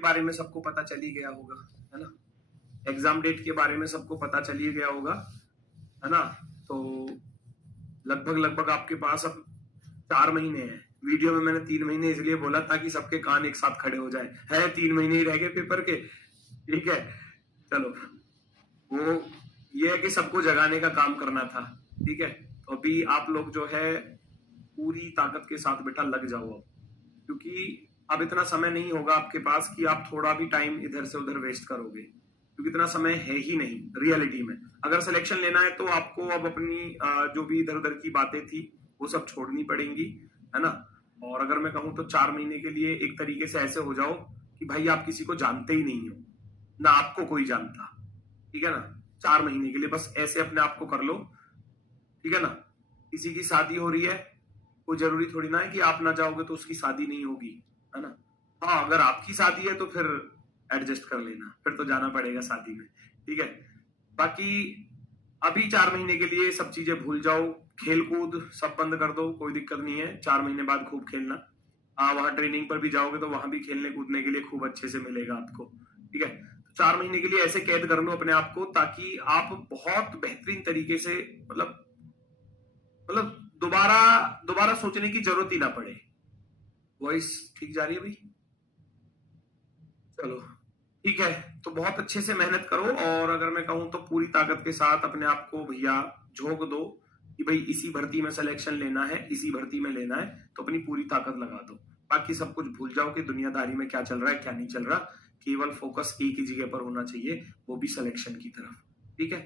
के बारे में सबको पता चल ही गया होगा, है ना। एग्जाम डेट के बारे में सबको पता चल ही गया होगा, है ना। तो लगभग लगभग आपके पास अब 4 महीने हैं। वीडियो में मैंने 3 महीने इसलिए बोला ताकि सबके कान एक साथ खड़े हो जाए, है 3 महीने ही रह गए पेपर के, ठीक है। चलो, वो ये है कि सबको जगाने का काम करना था, ठीक है। तो अभी आप लोग जो है पूरी ताकत के साथ बेटा लग जाओ अब, क्योंकि अब इतना समय नहीं होगा आपके पास कि आप थोड़ा भी टाइम इधर से उधर वेस्ट करोगे, क्योंकि इतना समय है ही नहीं रियलिटी में। अगर सिलेक्शन लेना है तो आपको अब अपनी जो भी इधर उधर की बातें थी वो सब छोड़नी पड़ेंगी, है ना। और अगर मैं कहूँ तो 4 महीने के लिए एक तरीके से ऐसे हो जाओ कि भाई आप किसी को जानते ही नहीं हो, ना आपको कोई जानता, ठीक है ना। 4 महीने के लिए बस ऐसे अपने आप को कर लो, ठीक है ना। किसी की शादी हो रही है, कोई जरूरी थोड़ी ना है कि आप ना जाओगे तो उसकी शादी नहीं होगी, है ना। हाँ, अगर आपकी शादी है तो फिर एडजस्ट कर लेना, फिर तो जाना पड़ेगा शादी में, ठीक है। बाकी अभी 4 महीने के लिए सब चीजें भूल जाओ, खेल कूद सब बंद कर दो, कोई दिक्कत नहीं है। 4 महीने बाद खूब खेलना, वहां ट्रेनिंग पर भी जाओगे तो वहां भी खेलने कूदने के लिए खूब अच्छे से मिलेगा आपको, ठीक है। तो 4 महीने के लिए ऐसे कैद कर लो अपने आप को, ताकि आप बहुत बेहतरीन तरीके से मतलब दोबारा दोबारा सोचने की जरूरत ही ना पड़े। वॉइस ठीक जा रही है भाई? चलो ठीक है, तो बहुत अच्छे से मेहनत करो, और अगर मैं कहूं तो पूरी ताकत के साथ अपने आप को भैया झोंक दो कि भाई इसी भर्ती में सिलेक्शन लेना है, इसी भर्ती में लेना है, तो अपनी पूरी ताकत लगा दो। बाकी सब कुछ भूल जाओ कि दुनियादारी में क्या चल रहा है क्या नहीं चल रहा, केवल फोकस एक ही जगह पर होना चाहिए, वो भी सिलेक्शन की तरफ, ठीक है।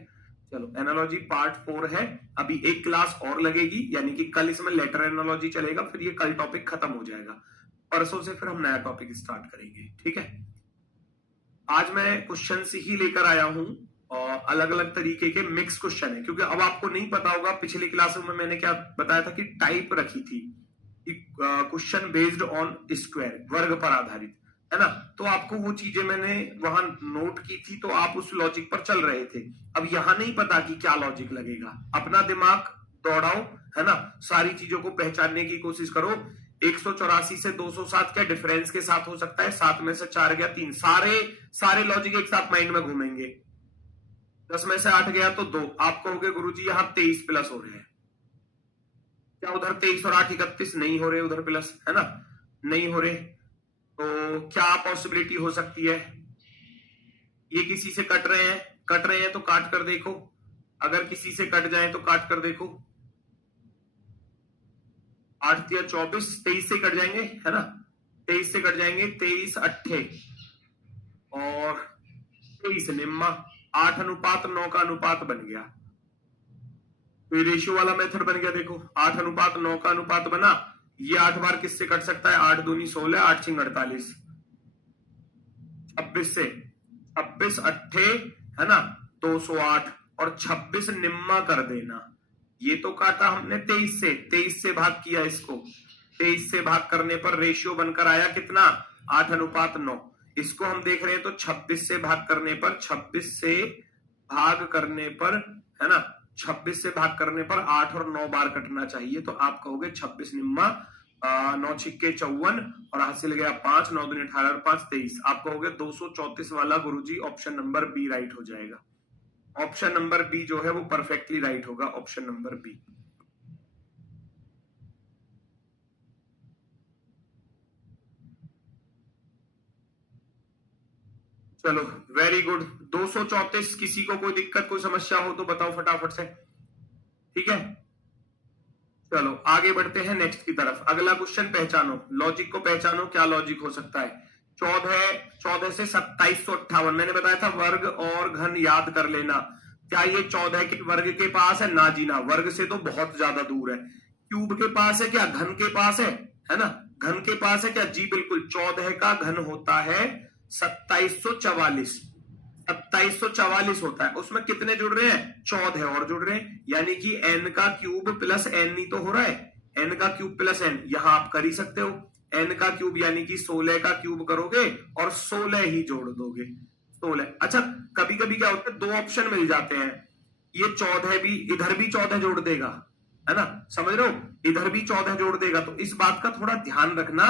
चलो, एनालॉजी पार्ट 4 है, अभी एक क्लास और लगेगी, यानी कि कल इसमें लेटर एनालॉजी चलेगा, फिर ये कल टॉपिक खत्म हो जाएगा। परसों से फिर हम नया टॉपिक स्टार्ट करेंगे, ठीक है। आज मैं क्वेश्चन ही लेकर आया हूं, और अलग अलग तरीके के मिक्स क्वेश्चन है, क्योंकि अब आपको नहीं पता होगा पिछली क्लास में मैंने क्या बताया था कि टाइप रखी थी, क्वेश्चन बेस्ड ऑन स्क्वायर, वर्ग पर आधारित, है ना। तो आपको वो चीजें मैंने वहां नोट की थी, तो आप उस लॉजिक पर चल रहे थे। अब यहां नहीं पता कि क्या लॉजिक लगेगा, अपना दिमाग दौड़ाओ, है ना। सारी चीजों को पहचानने की कोशिश करो। 184 से 207 क्या डिफरेंस के साथ हो सकता है, 7 में से 4 गया 3, सारे लॉजिक एक साथ माइंड में घूमेंगे। 10 में से 8 गया तो 2, आप कहोगे गुरुजी यहां 23 प्लस हो रहे हैं, क्या उधर 23 और 8 31 नहीं हो रहे, उधर प्लस, है ना, नहीं हो रहे। तो क्या पॉसिबिलिटी हो सकती है, ये किसी से कट रहे हैं तो काट कर देखो, अगर किसी से कट जाए तो काट कर देखो। 8 या 24, 23 से कट जाएंगे, है ना, 23 से कट जाएंगे, 23 अट्ठे और 23 निम्मा, 8:9 का अनुपात बन गया। तो ये रेशियो वाला मेथड बन गया, देखो 8:9 का अनुपात बना। ये 8 बार किससे कट सकता है, 8 दूनी 16, 8 छिंग 48, 26 से, 26 अट्ठे, है ना, 208, और 26 निम्मा कर देना। ये तो काटा हमने 23 से भाग किया इसको, 23 से भाग करने पर रेशियो बनकर आया कितना, 8:9। इसको हम देख रहे हैं तो 26 से भाग करने पर, 26 से भाग करने पर, है ना, 26 से भाग करने पर 8 और 9 बार कटना चाहिए। तो आप कहोगे 26 निम्मा, 9 छिक्के 54, और हासिल गया 5, 9 दूनी 18 और 5 23। आप कहोगे 234 वाला गुरुजी ऑप्शन नंबर बी राइट हो जाएगा। ऑप्शन नंबर बी जो है वो परफेक्टली राइट होगा, ऑप्शन नंबर बी। चलो वेरी गुड, 234। किसी को कोई दिक्कत कोई समस्या हो तो बताओ फटाफट से, ठीक है। चलो आगे बढ़ते हैं नेक्स्ट की तरफ। अगला क्वेश्चन पहचानो, लॉजिक को पहचानो, क्या लॉजिक हो सकता है। 14 से 2758, मैंने बताया था वर्ग और घन याद कर लेना। क्या ये 14 के वर्ग के पास है, ना जी ना, वर्ग से तो बहुत ज्यादा दूर है। क्यूब के पास है क्या, घन के पास है ना, घन के पास है क्या, जी बिल्कुल। 14 का घन होता है 2744, 2744 होता है। उसमें कितने जुड़ रहे हैं, 14 और जुड़ रहे हैं, यानी कि n का क्यूब प्लस n ही तो हो रहा है, n का क्यूब प्लस n, यहां आप कर ही सकते हो। n का क्यूब यानी कि 16 का क्यूब करोगे और 16 ही जोड़ दोगे, 16। अच्छा, कभी कभी क्या होता है, 2 ऑप्शन मिल जाते हैं, ये 14 भी, इधर भी 14 जोड़ देगा, है ना, समझ रहे हो, इधर भी 14 जोड़ देगा। तो इस बात का थोड़ा ध्यान रखना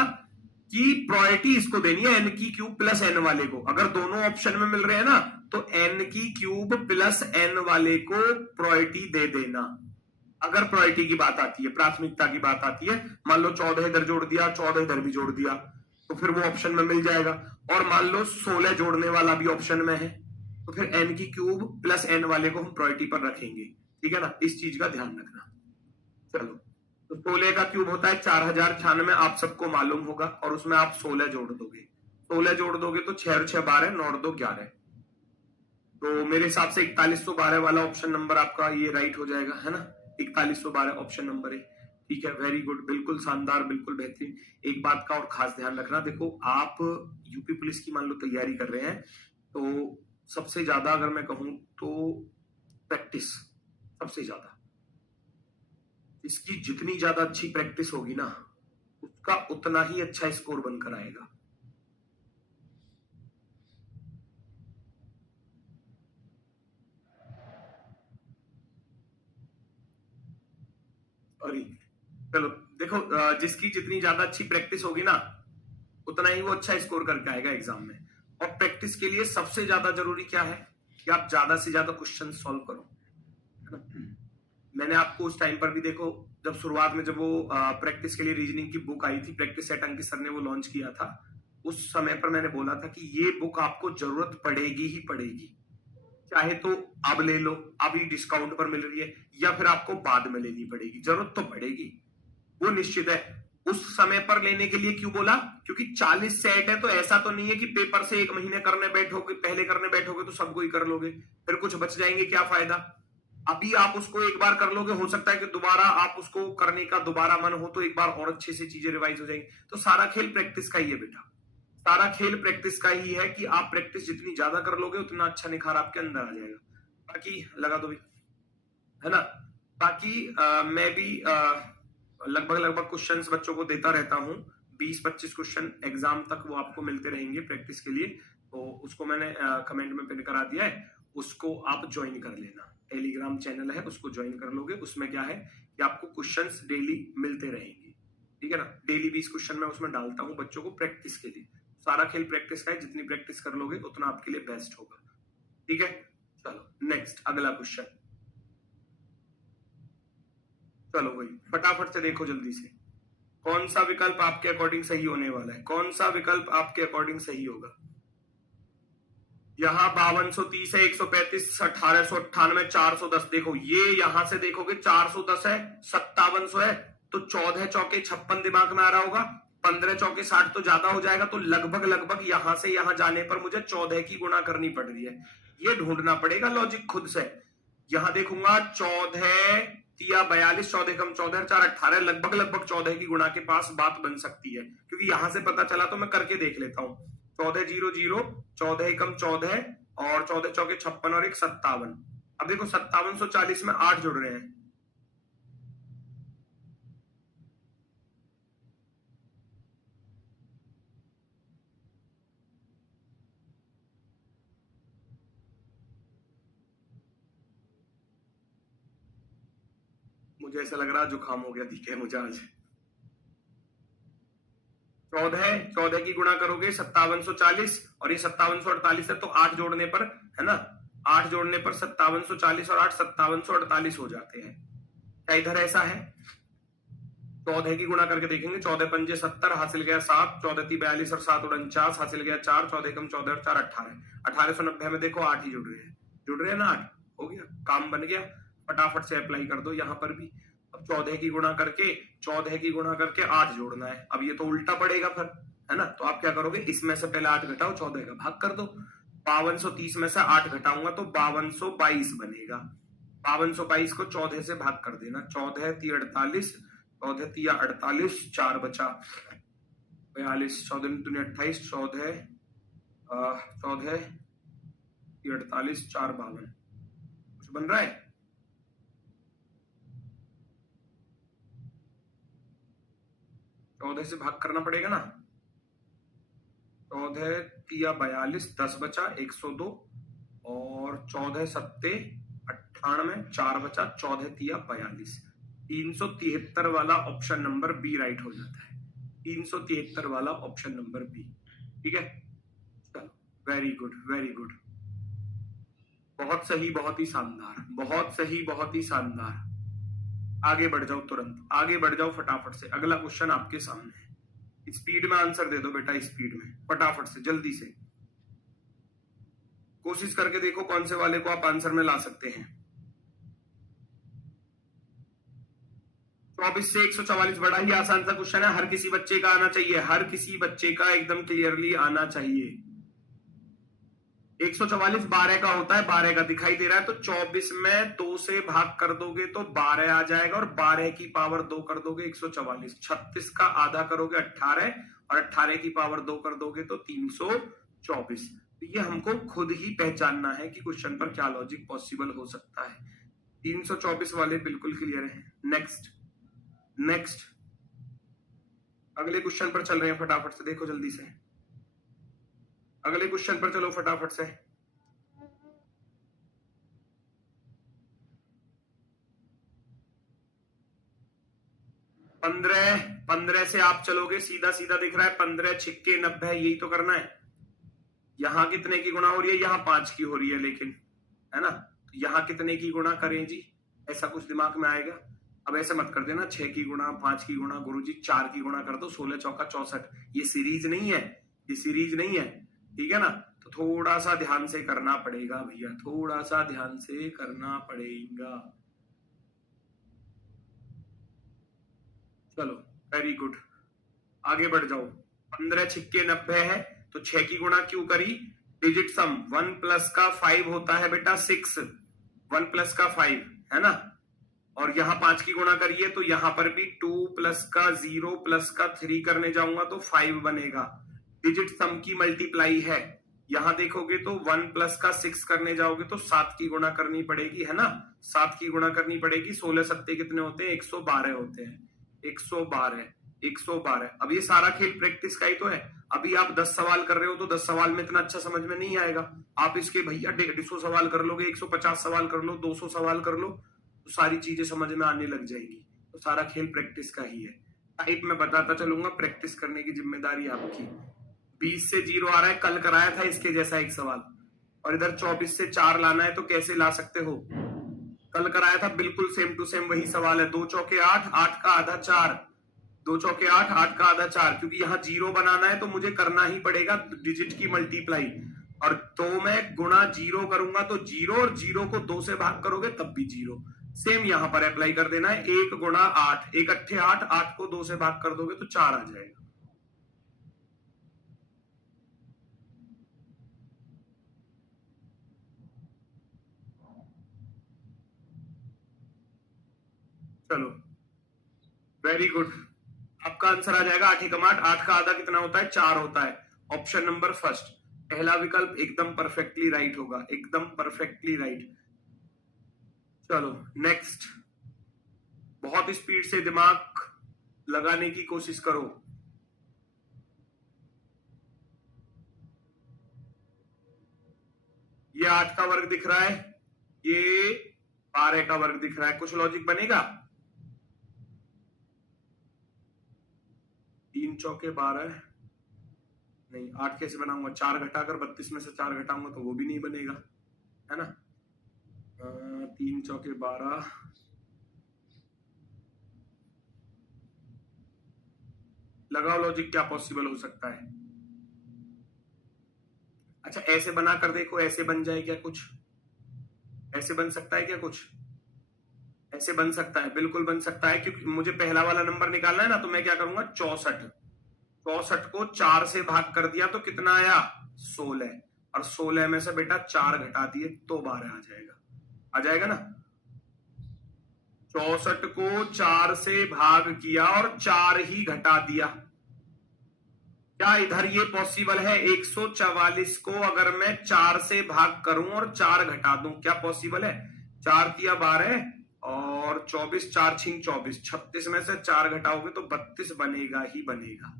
कि प्रायोरिटी इसको देनी है n की क्यूब प्लस n वाले को। अगर दोनों ऑप्शन में मिल रहे हैं ना तो n की क्यूब प्लस n वाले को प्रायोरिटी दे देना। अगर प्रायोरिटी की बात आती है, प्राथमिकता की बात आती है, मान लो 14 इधर जोड़ दिया, 14 इधर भी जोड़ दिया, तो फिर वो ऑप्शन में मिल जाएगा। और मान लो 16 जोड़ने वाला भी ऑप्शन में है, तो फिर n की क्यूब प्लस n वाले को हम प्रायोरिटी पर रखेंगे। ठीक है ना, इस चीज का ध्यान रखना। चलो, तो 16 का क्यूब होता है 4096, आप सबको मालूम होगा, और उसमें आप 16 जोड़ दोगे। 16 जोड़ दोगे तो 6 और 6 12, 9 और 2 11। तो मेरे हिसाब से 4112 वाला ऑप्शन नंबर आपका ये राइट हो जाएगा, है ना। 4112 ऑप्शन नंबर है। ठीक है, वेरी गुड, बिल्कुल शानदार, बिल्कुल बेहतरीन। एक बात का और खास ध्यान रखना, देखो आप यूपी पुलिस की मान लो तैयारी कर रहे हैं, तो सबसे ज्यादा अगर मैं कहूं तो प्रैक्टिस सबसे ज्यादा, इसकी जितनी ज्यादा अच्छी प्रैक्टिस होगी ना, उसका उतना ही अच्छा स्कोर बनकर आएगा। और चलो देखो, जिसकी जितनी ज्यादा अच्छी प्रैक्टिस होगी ना, उतना ही वो अच्छा स्कोर करके आएगा एग्जाम में। और प्रैक्टिस के लिए सबसे ज्यादा जरूरी क्या है कि आप ज्यादा से ज्यादा क्वेश्चन सॉल्व करो, है ना। मैंने आपको उस टाइम पर भी देखो, जब शुरुआत में जब वो प्रैक्टिस के लिए रीजनिंग की बुक आई थी, प्रैक्टिस सेट अंकित सर ने वो लॉन्च किया था, उस समय पर मैंने बोला था कि ये बुक आपको जरूरत पड़ेगी ही पड़ेगी, चाहे तो अब ले लो, अभी डिस्काउंट पर मिल रही है, या फिर आपको बाद में लेनी पड़ेगी, जरूरत तो पड़ेगी, वो निश्चित है। उस समय पर लेने के लिए क्यों बोला, क्योंकि 40 सेट है, तो ऐसा तो नहीं है कि पेपर से 1 महीने करने बैठोगे, पहले करने बैठोगे तो सबको ही कर लोगे, फिर कुछ बच जाएंगे, क्या फायदा। अभी आप उसको एक बार कर लोगे, हो सकता है कि दोबारा आप उसको करने का दोबारा मन हो तो एक बार और अच्छे से चीजें रिवाइज हो जाएंगी। तो सारा खेल प्रैक्टिस का ही है बेटा, सारा खेल प्रैक्टिस का ही है कि आप प्रैक्टिस जितनी ज्यादा कर लोगे उतना अच्छा निखार आपके अंदर आ जाएगा। बाकी लगा दो भी, है ना। बाकी मैं भी लगभग क्वेश्चंस बच्चों को देता रहता हूँ, 20-25 क्वेश्चन एग्जाम तक वो आपको मिलते रहेंगे प्रैक्टिस के लिए। तो उसको मैंने कमेंट में पिन करा दिया है, उसको आप ज्वाइन कर लेना। टेलीग्राम चैनल है, उसको ज्वाइन कर लोगे, उसमें क्या है कि आपको क्वेश्चंस डेली मिलते रहेंगे। ठीक है ना, डेली 20 क्वेश्चन मैं उसमें डालता हूँ बच्चों को प्रैक्टिस के लिए। सारा खेल प्रैक्टिस का है, जितनी प्रैक्टिस कर लोगे उतना आपके लिए बेस्ट होगा। ठीक है, चलो नेक्स्ट अगला क्वेश्चन। चलो भाई फटाफट से देखो जल्दी से, कौन सा विकल्प आपके अकॉर्डिंग सही होने वाला है, कौन सा विकल्प आपके अकॉर्डिंग सही होगा। यहाँ 5230 है, 135, 1898, 410। देखो ये यहां से देखोगे 410 है, 5700 है, तो 14 चौके 56 दिमाग में आ रहा होगा, 15 चौके 60 तो ज्यादा हो जाएगा, तो लगभग यहां से यहां जाने पर मुझे 14 की गुणा करनी पड़ रही है। ये ढूंढना पड़ेगा लॉजिक खुद से। यहां देखूंगा 14 तिया 42, 14 कम 14, 4 18, लगभग 14 की गुणा के पास बात बन सकती है, क्योंकि यहां से पता चला तो मैं करके देख लेता हूं। 14 0 0, 14 एकम 14 और 14 चौके 56 और 1 57। अब देखो 5740 में 8 जुड़ रहे हैं, मुझे ऐसा लग रहा जुकाम हो गया, दिखे मुझे आज। 14 की गुणा करोगे 5740 और ये 5748 है, तो 8 जोड़ने पर, है ना, 8 जोड़ने पर 5740 और 8 5748 हो जाते हैं। क्या इधर ऐसा है, 14 की गुणा करके देखेंगे, 14 पंजे 70, हासिल गया 7, 14 ती 42 और 7 49, हासिल गया 4, 14 कम 14 और 4 18, 1890 में देखो 8 ही जुड़ रहे हैं ना, 8 हो गया, काम बन गया। फटाफट से अप्लाई कर दो यहाँ पर भी। अब 14 की गुणा करके 8 जोड़ना है। अब ये तो उल्टा पड़ेगा फिर, है ना, तो आप क्या करोगे, इसमें से पहले 8 घटाओ, 14 का भाग कर दो। 5230 में से 8 घटाऊंगा तो 5222 बनेगा। 5222 को 14 से भाग कर देना, 14 ती 48, 14 तिया 48, 4 बचा 42, 14 दूनी 28, 14 48, 4 52। कुछ बन रहा है, 14 से भाग करना पड़ेगा ना, 14 तिया 42, 10 बचा 102 और 14 सत्ते 98, 4 बचा 14 तिया 42। 373 वाला ऑप्शन नंबर बी राइट हो जाता है। 373 वाला ऑप्शन नंबर बी। ठीक है, चलो, वेरी गुड वेरी गुड, बहुत सही, बहुत ही शानदार, बहुत सही, बहुत ही शानदार। आगे बढ़ जाओ, तुरंत आगे बढ़ जाओ फटाफट से, अगला क्वेश्चन आपके सामने है। स्पीड में आंसर दे दो बेटा, स्पीड में फटाफट से, जल्दी से कोशिश करके देखो कौन से वाले को आप आंसर में ला सकते हैं। 24 से 144 बड़ा ही आसान सा क्वेश्चन है, हर किसी बच्चे का आना चाहिए, हर किसी बच्चे का एकदम क्लियरली आना चाहिए। 144 12 का होता है, 12 का दिखाई दे रहा है, तो 24 में 2 से भाग कर दोगे तो 12 आ जाएगा, और 12 की पावर 2 कर दोगे 144। 36 का आधा करोगे 18, और 18 की पावर 2 कर दोगे तो 324। तो ये हमको खुद ही पहचानना है कि क्वेश्चन पर क्या लॉजिक पॉसिबल हो सकता है। 324 वाले बिल्कुल क्लियर है। नेक्स्ट नेक्स्ट, अगले क्वेश्चन पर चल रहे हैं, फटाफट से देखो जल्दी से, अगले क्वेश्चन पर चलो फटाफट से। 15 से आप चलोगे, सीधा सीधा दिख रहा है, 15 छिक्के 90, यही तो करना है। यहां कितने की गुणा हो रही है, यहां 5 की हो रही है, लेकिन है ना, यहां कितने की गुणा करें जी, ऐसा कुछ दिमाग में आएगा। अब ऐसे मत कर देना 6 की गुणा, 5 की गुणा, गुरुजी 4 की गुणा कर दो, 16 चौका 64। ये सीरीज नहीं है, ये सीरीज नहीं है, ठीक है ना, तो थोड़ा सा ध्यान से करना पड़ेगा भैया, थोड़ा सा ध्यान से करना पड़ेगा। चलो वेरी गुड, आगे बढ़ जाओ। 15 छिक्के 90 है, तो 6 की गुणा क्यों करी, डिजिट सम 1 प्लस का 5 होता है बेटा 6, 1 प्लस का 5 है ना, और यहां 5 की गुणा करिए तो यहां पर भी 2 प्लस का 0 प्लस का 3 करने जाऊंगा तो 5 बनेगा। डिजिट सम की मल्टीप्लाई है, यहां देखोगे तो 1 प्लस का 6 करने जाओगे तो 7 की गुणा करनी पड़ेगी, है ना, 7 की गुणा करनी पड़ेगी। 16 सत्ते कितने होते हैं, 112 होते हैं, 112 112। अब ये सारा खेल प्रैक्टिस का ही तो है। अभी आप 10 सवाल कर रहे हो तो 10 सवाल में इतना अच्छा समझ में नहीं आएगा। आप इसके भैया 150 सवाल कर लोगे, 150 सवाल कर लो, 200 सवाल कर लो, तो सारी चीजें समझ में आने लग जाएगी। तो सारा खेल प्रैक्टिस का ही है। टाइप में बताता चलूंगा, प्रैक्टिस करने की जिम्मेदारी आपकी। 20 से 0 आ रहा है, कल कराया था इसके जैसा एक सवाल, और इधर 24 से 4 लाना है, तो कैसे ला सकते हो, कल कराया था बिल्कुल सेम टू सेम वही सवाल है। 2 चौके 8, 8 का आधा 4, 2 चौके 8, 8 का आधा 4, क्योंकि यहाँ 0 बनाना है तो मुझे करना ही पड़ेगा डिजिट की मल्टीप्लाई, और तो मैं गुणा 0 करूंगा तो 0, और 0 को 2 से भाग करोगे तब भी 0। सेम यहां पर अप्लाई कर देना है, 1 गुणा 8, 1 अट्ठे 8, 8 को 2 से भाग कर दोगे तो 4 आ जाएगा। चलो वेरी गुड, आपका आंसर आ जाएगा 8 एकम 8। 8 का आधा कितना होता है, 4 होता है। ऑप्शन नंबर फर्स्ट, पहला विकल्प एकदम परफेक्टली राइट होगा, एकदम परफेक्टली राइट। चलो नेक्स्ट, बहुत स्पीड से दिमाग लगाने की कोशिश करो। ये 8 का वर्ग दिख रहा है, ये 12 का वर्ग दिख रहा है, कुछ लॉजिक बनेगा। 3 चौके 12 नहीं, 8 कैसे बनाऊंगा, 4 घटाकर 32 में से 4 घटाऊंगा तो वो भी नहीं बनेगा, है ना। 3 चौके 12, लगाओ लॉजिक, क्या पॉसिबल हो सकता है। अच्छा ऐसे बना कर देखो, ऐसे बन जाए क्या कुछ, ऐसे बन सकता है क्या कुछ, ऐसे बन सकता है, बिल्कुल बन सकता है, क्योंकि मुझे पहला वाला नंबर निकालना है ना, तो मैं क्या करूंगा, 64, 64 को 4 से भाग कर दिया तो कितना आया, 16, और 16 में से बेटा 4 घटा दिए तो 12 आ जाएगा, आ जाएगा ना। 64 को 4 से भाग किया और 4 ही घटा दिया, क्या इधर ये पॉसिबल है। 144 को अगर मैं 4 से भाग करूं और 4 घटा दूं, क्या पॉसिबल है। 4 तिया 12 और 24, 4 छिंग 24, 36 में से 4 घटाओगे तो 32 बनेगा ही बनेगा।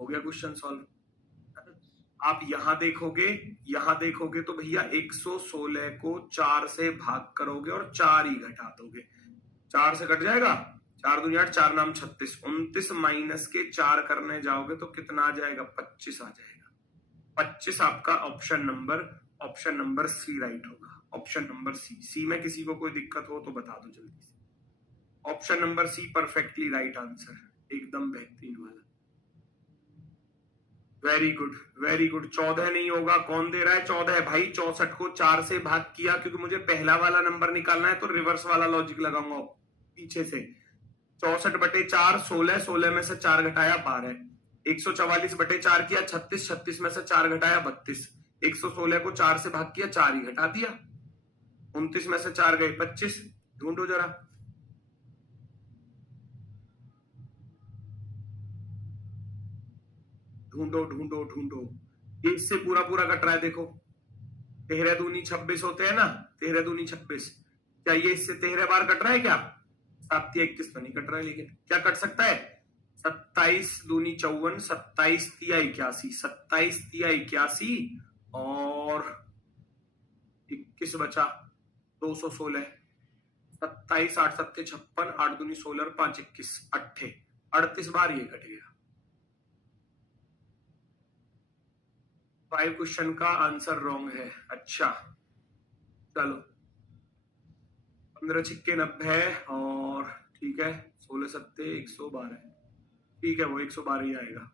हो गया क्वेश्चन सॉल्व। आप यहां देखोगे तो भैया 116 को 4 से भाग करोगे और 4 ही घटा दोगे, 4 से कट जाएगा, 4 दूनी 8, 4 नाम 36, 29 माइनस के 4 करने जाओगे तो कितना आ जाएगा? 25 आ जाएगा। 25 आपका ऑप्शन नंबर सी राइट होगा। ऑप्शन नंबर सी में किसी को कोई दिक्कत हो तो बता दो जल्दी से। Option number C perfectly right answer, एकदम बेहतरीन वाला। Very good very good. 14 नहीं होगा, कौन दे रहा है 14? भाई 64 को 4 से भाग किया, क्योंकि मुझे पहला वाला नंबर निकालना है तो रिवर्स वाला लॉजिक लगाऊंगा पीछे से। 64 बटे 4 16, 16 में से 4 घटाया 12, 144 बटे 4 किया 36, 36 में से 4 घटाया 32, 116 को 4 से भाग किया 4 ही घटा दिया, 29 में से 4 गए 25। ढूंढो जरा। ढूंढो ढूंढो ढूंढो। ये इससे पूरा पूरा कट रहा है, देखो 13 दूनी 26 होते हैं ना, 13 दूनी 26। क्या ये इससे 13 बार कट रहा है क्या? 7 या 21 तो नहीं कट रहा है, लेकिन क्या कट सकता है? 27 दूनी 54, 27 तिया 81, 27 तिया 81 और 21 बचा 216, 27 8 7 56, 8 दूनी 16, 5 21 38 बार ये कट गया। 5 क्वेश्चन का आंसर रॉन्ग है। अच्छा चलो, 15 छिक्के 90 और ठीक है 16 सत्ते 112, ठीक है वो 112 ही आएगा,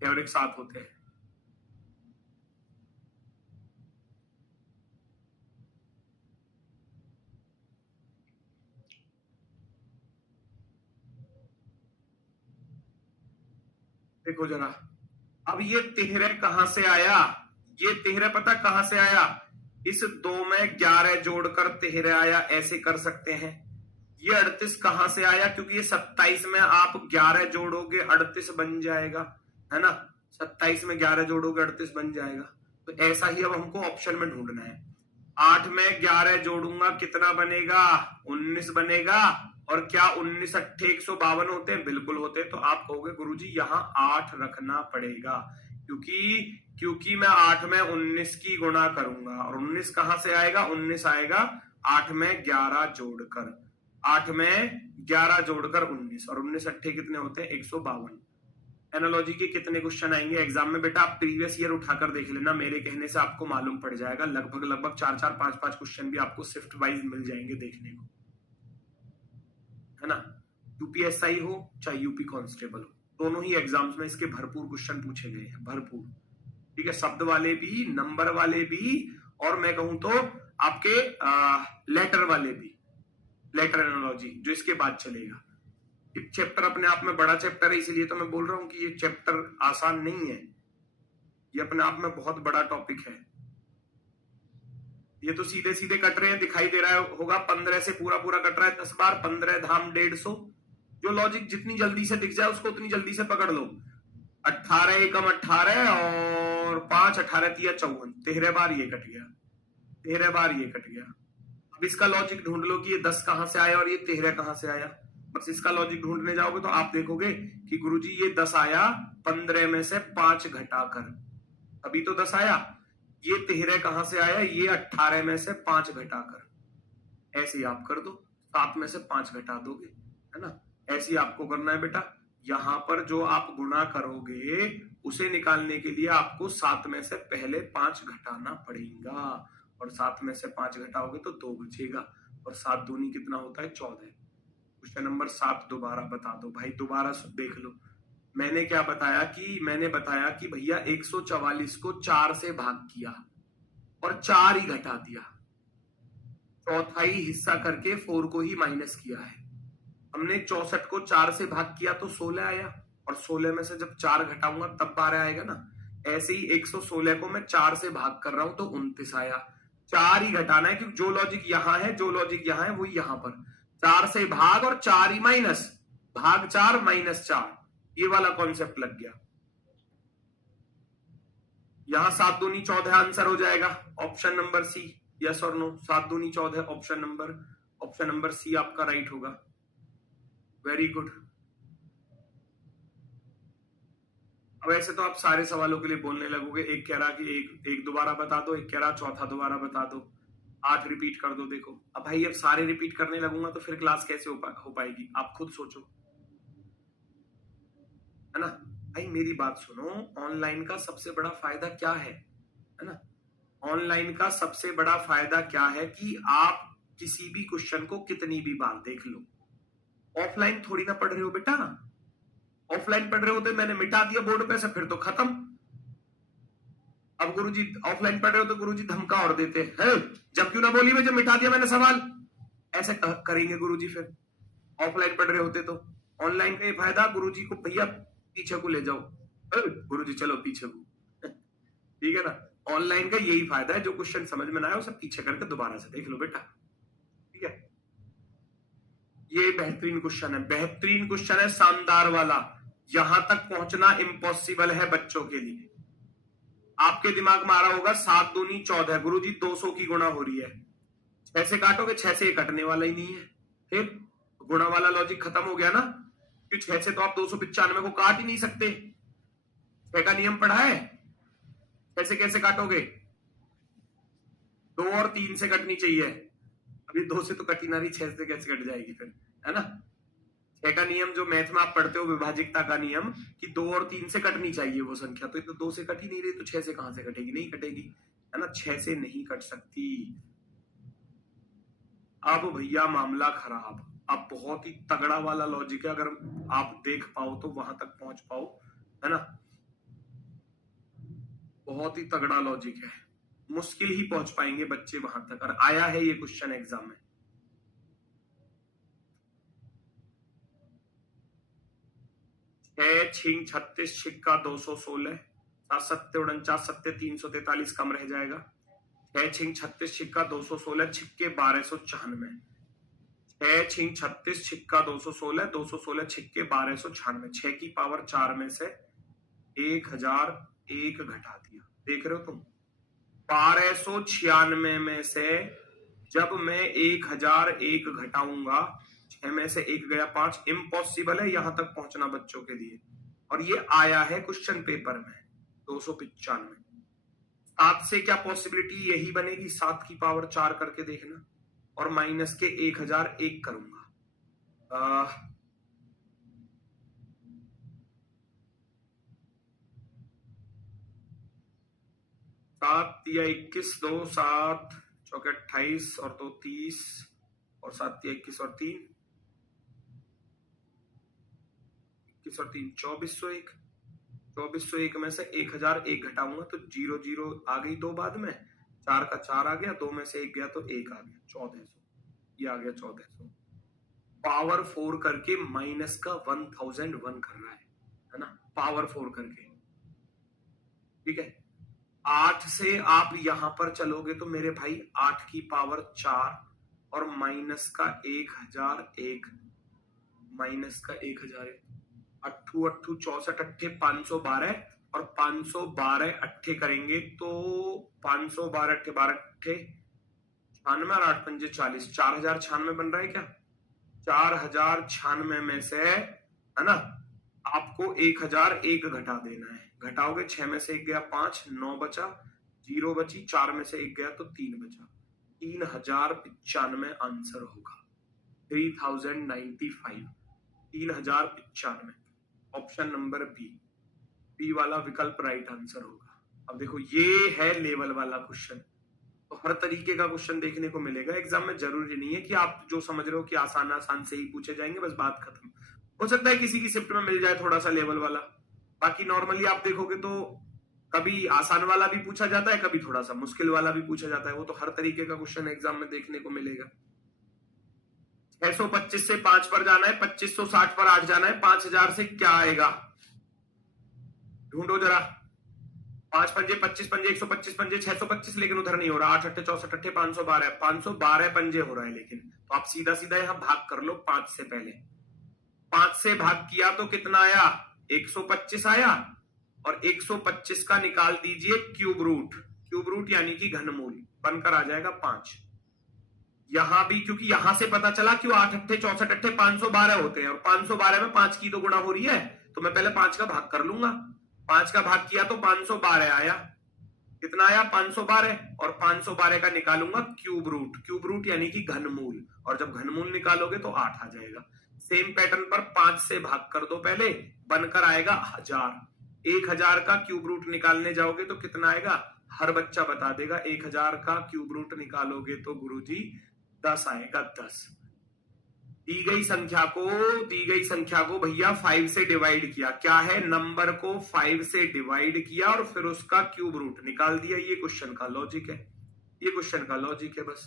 6 और 1 7 होते हैं। देखो जरा, अब ये 13 कहां से आया? ये 13 पता कहां से आया? इस 2 में 11 जोड़कर 13 आया, ऐसे कर सकते हैं। ये 38 कहां से आया? क्योंकि ये 27 में आप 11 जोड़ोगे 38 बन जाएगा, है ना? 27 में 11 जोड़ोगे 38 बन जाएगा। तो ऐसा ही अब हमको ऑप्शन में ढूंढना है। 8 में 11 जोड़ूंगा कितना बनेगा? 19 बनेगा। और क्या 19 8 152 होते हैं? बिल्कुल होते हैं। तो आप कहोगे गुरुजी यहाँ 8 रखना पड़ेगा, क्योंकि मैं 8 में 19 की गुणा करूंगा, और 19 कहां से आएगा? 19 आएगा 8 में 11 जोड़कर, 8 में 11 जोड़कर 19, और 19 अट्ठे कितने होते हैं? 152। एनालॉजी के कितने क्वेश्चन आएंगे एग्जाम में बेटा? आप प्रीवियस ईयर उठाकर देख लेना, मेरे कहने से आपको मालूम पड़ जाएगा। लगभग 4 5 क्वेश्चन भी आपको शिफ्ट वाइज मिल जाएंगे देखने को, है ना? यूपीएसआई हो चाहे यूपी कांस्टेबल हो, दोनों ही एग्जाम्स में इसके भरपूर क्वेश्चन पूछे गए हैं, भरपूर। ठीक है, शब्द वाले भी, नंबर वाले भी, और मैं कहूं तो आपके लेटर वाले भी, लेटर एनालॉजी जो इसके बाद चलेगा। एक चैप्टर अपने आप में बड़ा चैप्टर है, इसलिए तो मैं बोल रहा हूं कि ये चैप्टर आसान नहीं है, ये अपने आप में बहुत बड़ा टॉपिक है। ये तो सीधे सीधे कट रहे हैं, दिखाई दे रहा होगा 15 से पूरा पूरा कट रहा है 10 बार, 15 धाम 150। जो लॉजिक जितनी जल्दी से दिख जाए उसको उतनी जल्दी से पकड़ लो। 18 एकम 18 और 5 18 तिया 54, 13 बार ये कट गया, 13 बार ये कट गया। अब इसका लॉजिक ढूंढ लो कि ये 10 कहां से आया और ये 13 कहां से आया। बस इसका लॉजिक ढूंढने जाओगे तो आप देखोगे कि गुरुजी ये 10 आया 15 में से 5 घटाकर, अभी तो 10 आया। ये 13 कहां से आया? ये 18 में से 5 घटाकर। ऐसे आप कर दो, 7 में से 5 घटा दोगे, है ना? ऐसे आपको करना है बेटा। यहां पर जो आप गुणा करोगे उसे निकालने के लिए आपको 7 में से पहले 5 घटाना पड़ेगा, और 7 में से 5 घटाओगे तो 2 बचेगा, और 7 दूनी कितना होता है? 14। क्वेश्चन नंबर 7 दोबारा बता दो भाई, दोबारा देख लो। मैंने क्या बताया कि भैया 144 को 4 से भाग किया और 4 ही घटा दिया, चौथाई हिस्सा करके 4 को ही माइनस किया है। हमने 64 को 4 से भाग किया तो 16 आया, और 16 में से जब 4 घटाऊंगा तब 12 आएगा ना। ऐसे ही 116 को मैं 4 से भाग कर रहा हूं तो 29 आया। 4 ही घटाना है, क्योंकि जो लॉजिक यहां है, जो लॉजिक यहां है वही यहां पर। 4 से भाग और 4 ही माइनस, भाग 4 माइनस 4, ये वाला कॉन्सेप्ट लग गया। यहां 7 दूनी 14 आंसर हो जाएगा, ऑप्शन नंबर सी। यस और नो? 7 दूनी 14, ऑप्शन नंबर सी आपका राइट होगा। Very good. अब ऐसे तो आप सारे सवालों के लिए बोलने लगोगे। एक कह रहा कि एक दोबारा बता दो, एक कह रहा चौथा दोबारा बता दो। 8 रिपीट कर दो। देखो अब भाई अब सारे रिपीट करने लगूंगा तो फिर क्लास कैसे हो पाएगी, आप खुद सोचो, है ना। भाई मेरी बात सुनो, ऑनलाइन का सबसे बड़ा फायदा क्या है ना। ऑनलाइन का सबसे बड़ा फायदा क्या है कि आप किसी भी क्वेश्चन को कितनी भी बार देख लो। ऑफलाइन थोड़ी ना पढ़ रहे हो बेटा, ऑफलाइन पढ़ रहे होते मैंने मिटा दिया बोर्ड पे से फिर तो खत्म। अब गुरुजी ऑफलाइन पढ़ रहे हो तो गुरुजी धमका और देते हैं, जब क्यों ना बोली मैं, जब मिटा दिया मैंने सवाल, ऐसे करेंगे गुरुजी फिर। ऑफलाइन पढ़ रहे होते तो ऑनलाइन का ये फायदा, गुरुजी को भैया पीछे को ले जाओ, गुरुजी चलो पीछे को, ठीक है ना। ऑनलाइन का यही फायदा है, जो क्वेश्चन समझ में ना आए उसे पीछे करके दोबारा से देख लो बेटा, ठीक है। ये बेहतरीन क्वेश्चन है, बेहतरीन क्वेश्चन है, शानदार वाला। यहां तक पहुंचना इम्पॉसिबल है बच्चों के लिए। आपके दिमाग में आ रहा होगा 7 दूनी 14, गुरुजी 200 की गुणा हो रही है, 6 से काटोगे, 6 से कटने वाला ही नहीं है, फिर गुणा वाला लॉजिक खत्म हो गया ना, क्योंकि 6 से तो आप 295 को काट ही नहीं सकते। 6 का नियम पढ़ा है, 6 से कैसे काटोगे, 2 और 3 से कटनी चाहिए, अभी 2 से तो कटी ना रही, 6 से कैसे कट जाएगी फिर, है ना। 6 का नियम जो मैथ में आप पढ़ते हो, विभाजिकता का नियम, कि 2 और 3 से कटनी चाहिए वो संख्या, तो ये तो 2 से कट ही नहीं रही, तो 6 से कहां से कटेगी, नहीं कटेगी, है ना, 6 से नहीं कट सकती। अब भैया मामला खराब, अब बहुत ही तगड़ा वाला लॉजिक है, अगर आप देख पाओ तो वहां तक पहुंच पाओ, है ना, बहुत ही तगड़ा लॉजिक है, मुश्किल ही पहुंच पाएंगे बच्चे वहां तक, और आया है ये क्वेश्चन एग्जाम में। 6 छिंग 36 छिक्का 216, 7 सत्ते 49, सत्ते 343 कम रह जाएगा। 6 छिंग 36 छिक्का 216, छिक्के 1296, 6 छिंग 36 छिक्का 216, 216 छिक्के 1296, 6 की पावर 4 में से 1001 घटा दिया, देख रहे हो तुम। 1296 में से जब मैं 1001 घटाऊंगा, 6 में से 1 गया 5, इम्पॉसिबल है यहां तक पहुंचना बच्चों के लिए, और ये आया है क्वेश्चन पेपर में 295। 7 से क्या पॉसिबिलिटी यही बनेगी, 7 की पावर 4 करके देखना, और माइनस के 1001 करूंगा, 7 या 21, 2 7 चौके 28 और 2 30, और 7 या 21 और 3 21 और 3 2401, 2401 में से 1001 घटाऊंगा तो 0 0 आ गई, 2 बाद में 4 का 4 आ गया, 2 में से 1 गया तो 1 आ गया, 1400, ये आ गया 1400। पावर 4 करके माइनस का 1001 कर रहा है ना, पावर 4 करके, ठीक है। 8 से आप यहां पर चलोगे तो मेरे भाई 8 की पावर 4 और माइनस का 1001, माइनस का 1001, 8 8 64 अट्ठे 512, और 512 अट्ठे करेंगे तो 512 अट्ठे 12 अट्ठे 96 और 8 पंजे 40, 4096 बन रहा है क्या। 4096 में से, है ना, आपको 1001 घटा देना है, घटाओगे 6 में से 1 गया 5, 9 बचा, 0 बची, 4 में से 1 गया तो 3 बचा, 3095 आंसर होगा, 3095, 3095, ऑप्शन नंबर बी वाला विकल्प राइट आंसर होगा। अब देखो ये है लेवल वाला क्वेश्चन, तो हर तरीके का क्वेश्चन देखने को मिलेगा एग्जाम में, जरूरी नहीं है कि आप जो समझ रहे हो कि आसान आसान से ही पूछे जाएंगे, बस बात खत्म। हो सकता है किसी की शिफ्ट में मिल जाए थोड़ा सा लेवल वाला, बाकी नॉर्मली आप देखोगे तो कभी आसान वाला भी पूछा जाता है, कभी थोड़ा सा मुश्किल वाला भी पूछा जाता है, वो तो हर तरीके का क्वेश्चन एग्जाम में देखने को मिलेगा। 625 से 5 पर जाना है, 2560 पर 8 जाना है, 5000 से क्या आएगा, ढूंढो जरा। 5 पंजे 25 पंजे 125 पंजे 625, लेकिन उधर नहीं हो रहा, 8 अट्ठे 64 अट्ठे 512, 512 पंजे हो रहा है, लेकिन तो आप सीधा सीधा यहां भाग कर लो 5 से पहले। 5 से भाग किया तो कितना आया, 125 आया, और 125 का निकाल दीजिए क्यूब रूट यानी कि घनमूल, बनकर आ जाएगा 5। यहां भी क्योंकि यहां से पता चला क्यों 8 अट्ठे 64 अट्ठे 512 होते हैं, और 512 में 5 की तो गुणा हो रही है, तो मैं पहले 5 का भाग कर लूंगा, 5 का भाग किया तो 512 आया, कितना आया 512, और 512 का निकालूंगा क्यूब रूट, क्यूब रूट यानी कि घनमूल, और जब घनमूल निकालोगे तो 8 आ जाएगा। सेम पैटर्न पर 5 से भाग कर दो पहले, बनकर आएगा 1000। 1000 का क्यूब रूट निकालने जाओगे तो कितना आएगा, हर बच्चा बता देगा। 1000 का क्यूब रूट निकालोगे तो गुरुजी 10 आएगा, 10। दी गई संख्या को भैया 5 से डिवाइड किया, क्या है, नंबर को 5 से डिवाइड किया और फिर उसका क्यूब रूट निकाल दिया। ये क्वेश्चन का लॉजिक है, ये क्वेश्चन का लॉजिक है। बस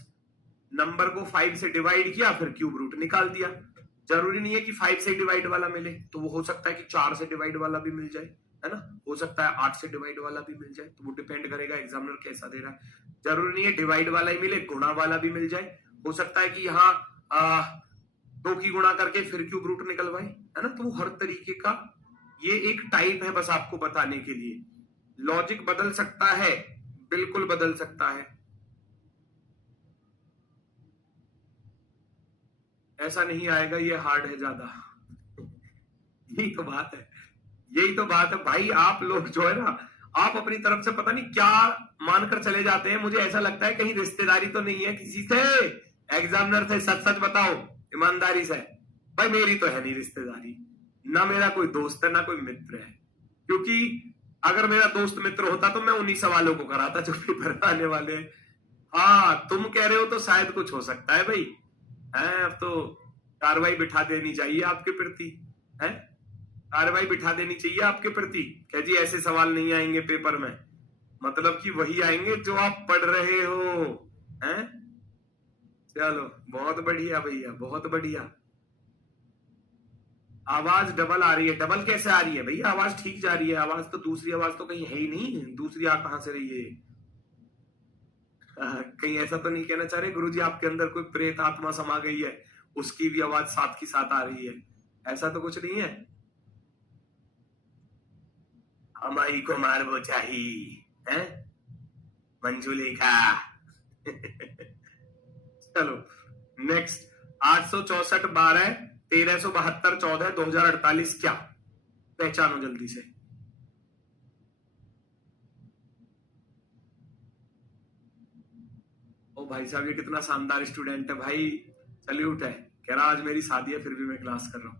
नंबर को 5 से डिवाइड किया, फिर क्यूब रूट निकाल दिया। जरूरी नहीं है कि 5 से डिवाइड वाला मिले, तो वो हो सकता है कि 4 से डिवाइड वाला भी मिल जाए, है ना, हो सकता है 8 से डिवाइड वाला भी मिल जाए, तो वो डिपेंड करेगा एग्जामिनर कैसा दे रहा है। जरूरी नहीं है डिवाइड वाला ही मिले, गुणा वाला भी मिल जाए। हो सकता है कि यहाँ 2 की गुणा करके फिर क्यूब रूट निकलवाए, है ना, तो वो हर तरीके का ये एक टाइप है, बस आपको बताने के लिए। लॉजिक बदल सकता है, बिल्कुल बदल सकता है, ऐसा नहीं आएगा ये हार्ड है ज्यादा। यही तो बात है, यही तो बात है भाई। आप लोग जो है ना, आप अपनी तरफ से पता नहीं क्या मानकर चले जाते हैं। मुझे ऐसा लगता है कहीं रिश्तेदारी तो नहीं है किसी से, एग्जामिनर से। सच सच बताओ ईमानदारी से, भाई मेरी तो है नहीं रिश्तेदारी, ना मेरा कोई दोस्त है ना कोई मित्र है। क्योंकि अगर मेरा दोस्त मित्र होता तो मैं उन्हीं सवालों को कराता जो पेपर आने वाले हैं। हाँ तुम कह रहे हो तो शायद कुछ हो सकता है भाई, है, अब तो कार्रवाई बिठा देनी चाहिए आपके प्रति, है, कार्रवाई बिठा देनी चाहिए आपके प्रति। कह जी ऐसे सवाल नहीं आएंगे पेपर में, मतलब कि वही आएंगे जो आप पढ़ रहे हो, हैं। चलो बहुत बढ़िया भैया, बहुत बढ़िया। आवाज डबल आ रही है, डबल कैसे आ रही है भैया, आवाज ठीक जा रही है। आवाज तो दूसरी आवाज तो कहीं है ही नहीं, दूसरी आ कहां से रही है। कहीं ऐसा तो नहीं कहना चाह रहे गुरुजी आपके अंदर कोई प्रेत आत्मा समा गई है, उसकी भी आवाज साथ की साथ आ रही है, ऐसा तो कुछ नहीं है। हमारी को मार वो चाहिए, है मंजुलिका। चलो नेक्स्ट, 864 12 1372 14 2048 क्या, पहचानो जल्दी से। ओ भाई साहब ये कितना शानदार स्टूडेंट है भाई, सैल्यूट है। कह रहा आज मेरी शादी है फिर भी मैं क्लास कर रहा हूं।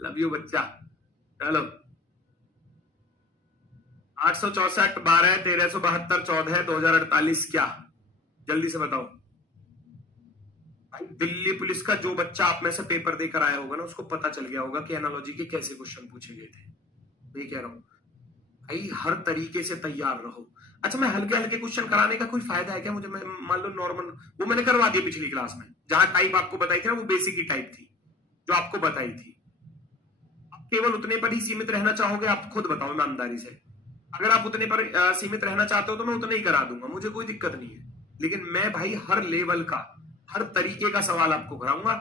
लव यू बच्चा। चलो 864 12 1372 14 2048 क्या, जल्दी से बताओ भाई। दिल्ली पुलिस का जो बच्चा आप में से पेपर देकर आया होगा ना, उसको पता चल गया होगा कि एनालॉजी के कैसे क्वेश्चन पूछे गए थे। मैं कह रहा हूं भाई हर तरीके से तैयार रहो। अच्छा मैं हल्के हल्के क्वेश्चन कराने का कोई फायदा है क्या मुझे, मैं मान लो नॉर्मल वो मैंने करवा दिया पिछली क्लास में, जहां टाइप आपको बताई थी ना वो बेसिक की टाइप थी जो आपको बताई थी। आप केवल उतने पर ही सीमित रहना चाहोगे, आप खुद बताओ ईमानदारी से। अगर आप उतने पर सीमित रहना चाहते हो तो मैं उतना ही करा दूंगा, मुझे कोई दिक्कत नहीं है। लेकिन मैं भाई हर लेवल का हर तरीके का सवाल आपको कराऊंगा।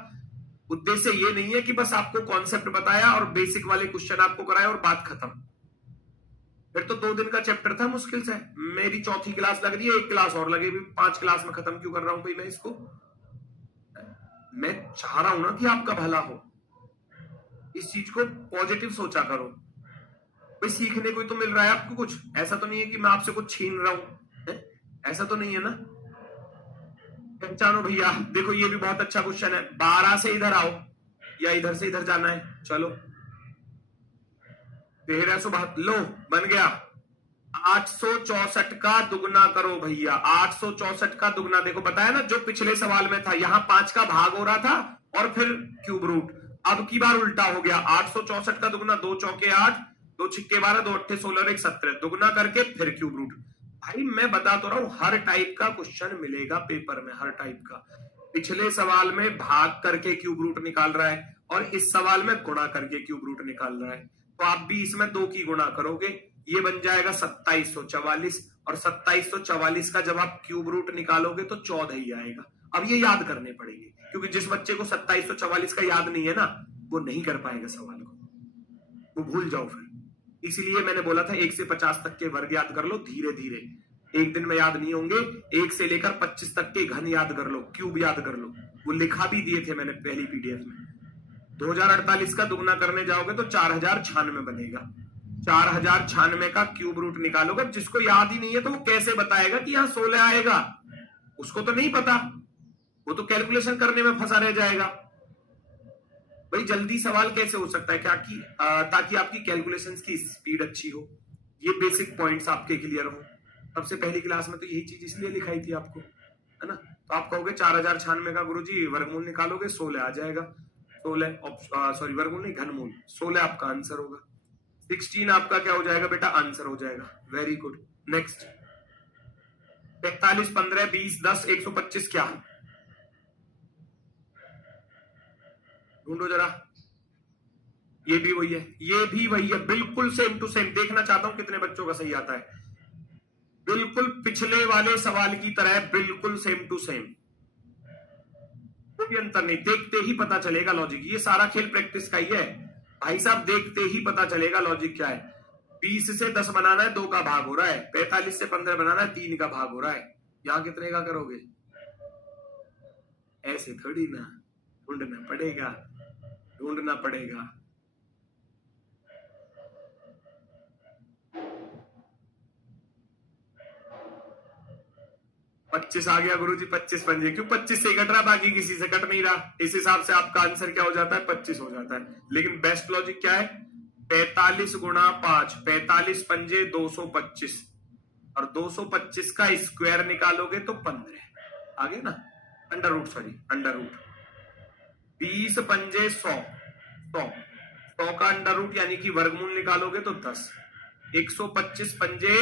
उद्देश्य ये नहीं है कि बस आपको कॉन्सेप्ट बताया और बेसिक वाले क्वेश्चन आपको कराया और बात खत्म। फिर तो 2 दिन का चैप्टर था, मुश्किल से। मेरी 4थी क्लास लग रही है, 1 क्लास और लगेगी, 5 क्लास में खत्म क्यों कर रहा हूं भाई मैं इसको। मैं चाह रहा हूं ना कि आपका भला हो, इस चीज को पॉजिटिव सोचा करो। भाई सीखने को ही तो मिल रहा है आपको कुछ, ऐसा तो नहीं है कि मैं आपसे कुछ छीन रहा हूं, ऐसा तो नहीं है ना। पहचानो भैया, देखो ये भी बहुत अच्छा क्वेश्चन है। 12 से इधर आओ या इधर से इधर जाना है, चलो 1372 लो बन गया। 864 का दुगना करो भैया, 864 का दुगना। देखो बताया ना जो पिछले सवाल में था, यहां 5 का भाग हो रहा था और फिर क्यूब रूट। अब की बार उल्टा हो गया, 864 का दुगना 2 चौके 8, 2 छिक्के 12, 2 अट्ठे 16 और 1 17, दुगना करके फिर क्यूब रूट। भाई मैं बता तो रहा हूं हर टाइप का क्वेश्चन मिलेगा पेपर में, हर टाइप का। पिछले सवाल में भाग करके क्यूब रूट निकाल रहा है और इस सवाल में गुणा करके क्यूब रूट निकाल रहा है। तो आप भी इसमें 2 की गुणा करोगे, ये बन जाएगा 2744, और 2744 का जब आप क्यूब रूट निकालोगे तो 14 ही आएगा। अब ये याद करने पड़ेंगे, क्योंकि जिस बच्चे को 2744 का याद नहीं है ना, वो नहीं कर पाएगा सवाल को, वो भूल जाओ फिर। इसीलिए मैंने बोला था 1 से 50 तक के वर्ग याद कर लो धीरे धीरे, एक दिन में याद नहीं होंगे। 1 से लेकर 25 तक के घन याद कर लो, क्यूब याद कर लो, वो लिखा भी दिए थे मैंने पहली PDF में। 2048 का दुगना करने जाओगे तो 4096 बनेगा। 4096 का क्यूब रूट निकालोगे। जिसको याद ही नहीं है तो वो कैसे बताएगा कि यहाँ 16 आएगा? उसको तो नहीं पता, वो तो कैलकुलेशन करने में फंसा रह जाएगा। भाई जल्दी सवाल कैसे हो सकता है? क्या कि ताकि आपकी कैलकुलेशन की स्पीड अच्छी हो, ये बेसिक पॉइंट्स आपके क्लियर हो। सबसे पहली क्लास में तो यही चीज इसलिए लिखाई थी आपको, है ना। तो आप कहोगे 4096 का गुरुजी वर्गमूल निकालोगे, 16 आ जाएगा। 16 सॉरी वर्गमूल नहीं, घनमूल। 16 आपका आंसर होगा। 16 आपका क्या हो जाएगा बेटा? आंसर हो जाएगा। Very good. नेक्स्ट 43, 15, 20, 10, 125 क्या? ढूंढो जरा। ये भी वही है, ये भी वही है, बिल्कुल सेम टू सेम। देखना चाहता हूं कितने बच्चों का सही आता है। बिल्कुल पिछले वाले सवाल की तरह, बिल्कुल सेम टू सेम, कोई अंतर नहीं। देखते ही पता चलेगा लॉजिक। ये सारा खेल प्रैक्टिस का ही है भाई साहब। देखते ही पता चलेगा लॉजिक क्या है। 20 से 10 बनाना है, 2 का भाग हो रहा है। 45 से 15 बनाना है, 3 का भाग हो रहा है। यहां कितने का करोगे? ऐसे थोड़ी ना, ढूंढना पड़ेगा, ढूंढना पड़ेगा। 25 आ गया गुरुजी। 25 पंजे क्यों? 25 से कट रहा, बाकी किसी से कट नहीं रहा। इस हिसाब से आपका आंसर क्या हो जाता है? 25 हो जाता है। लेकिन बेस्ट लॉजिक क्या है? 45 गुणा 5, 45 पंजे 225, और 225 का स्क्वायर निकालोगे तो 15 आ गया ना। Under root, sorry under root. 20 पंजे 100, 100 का अंडर रूट यानी कि वर्गमूल निकालोगे तो 10। 125 पंजे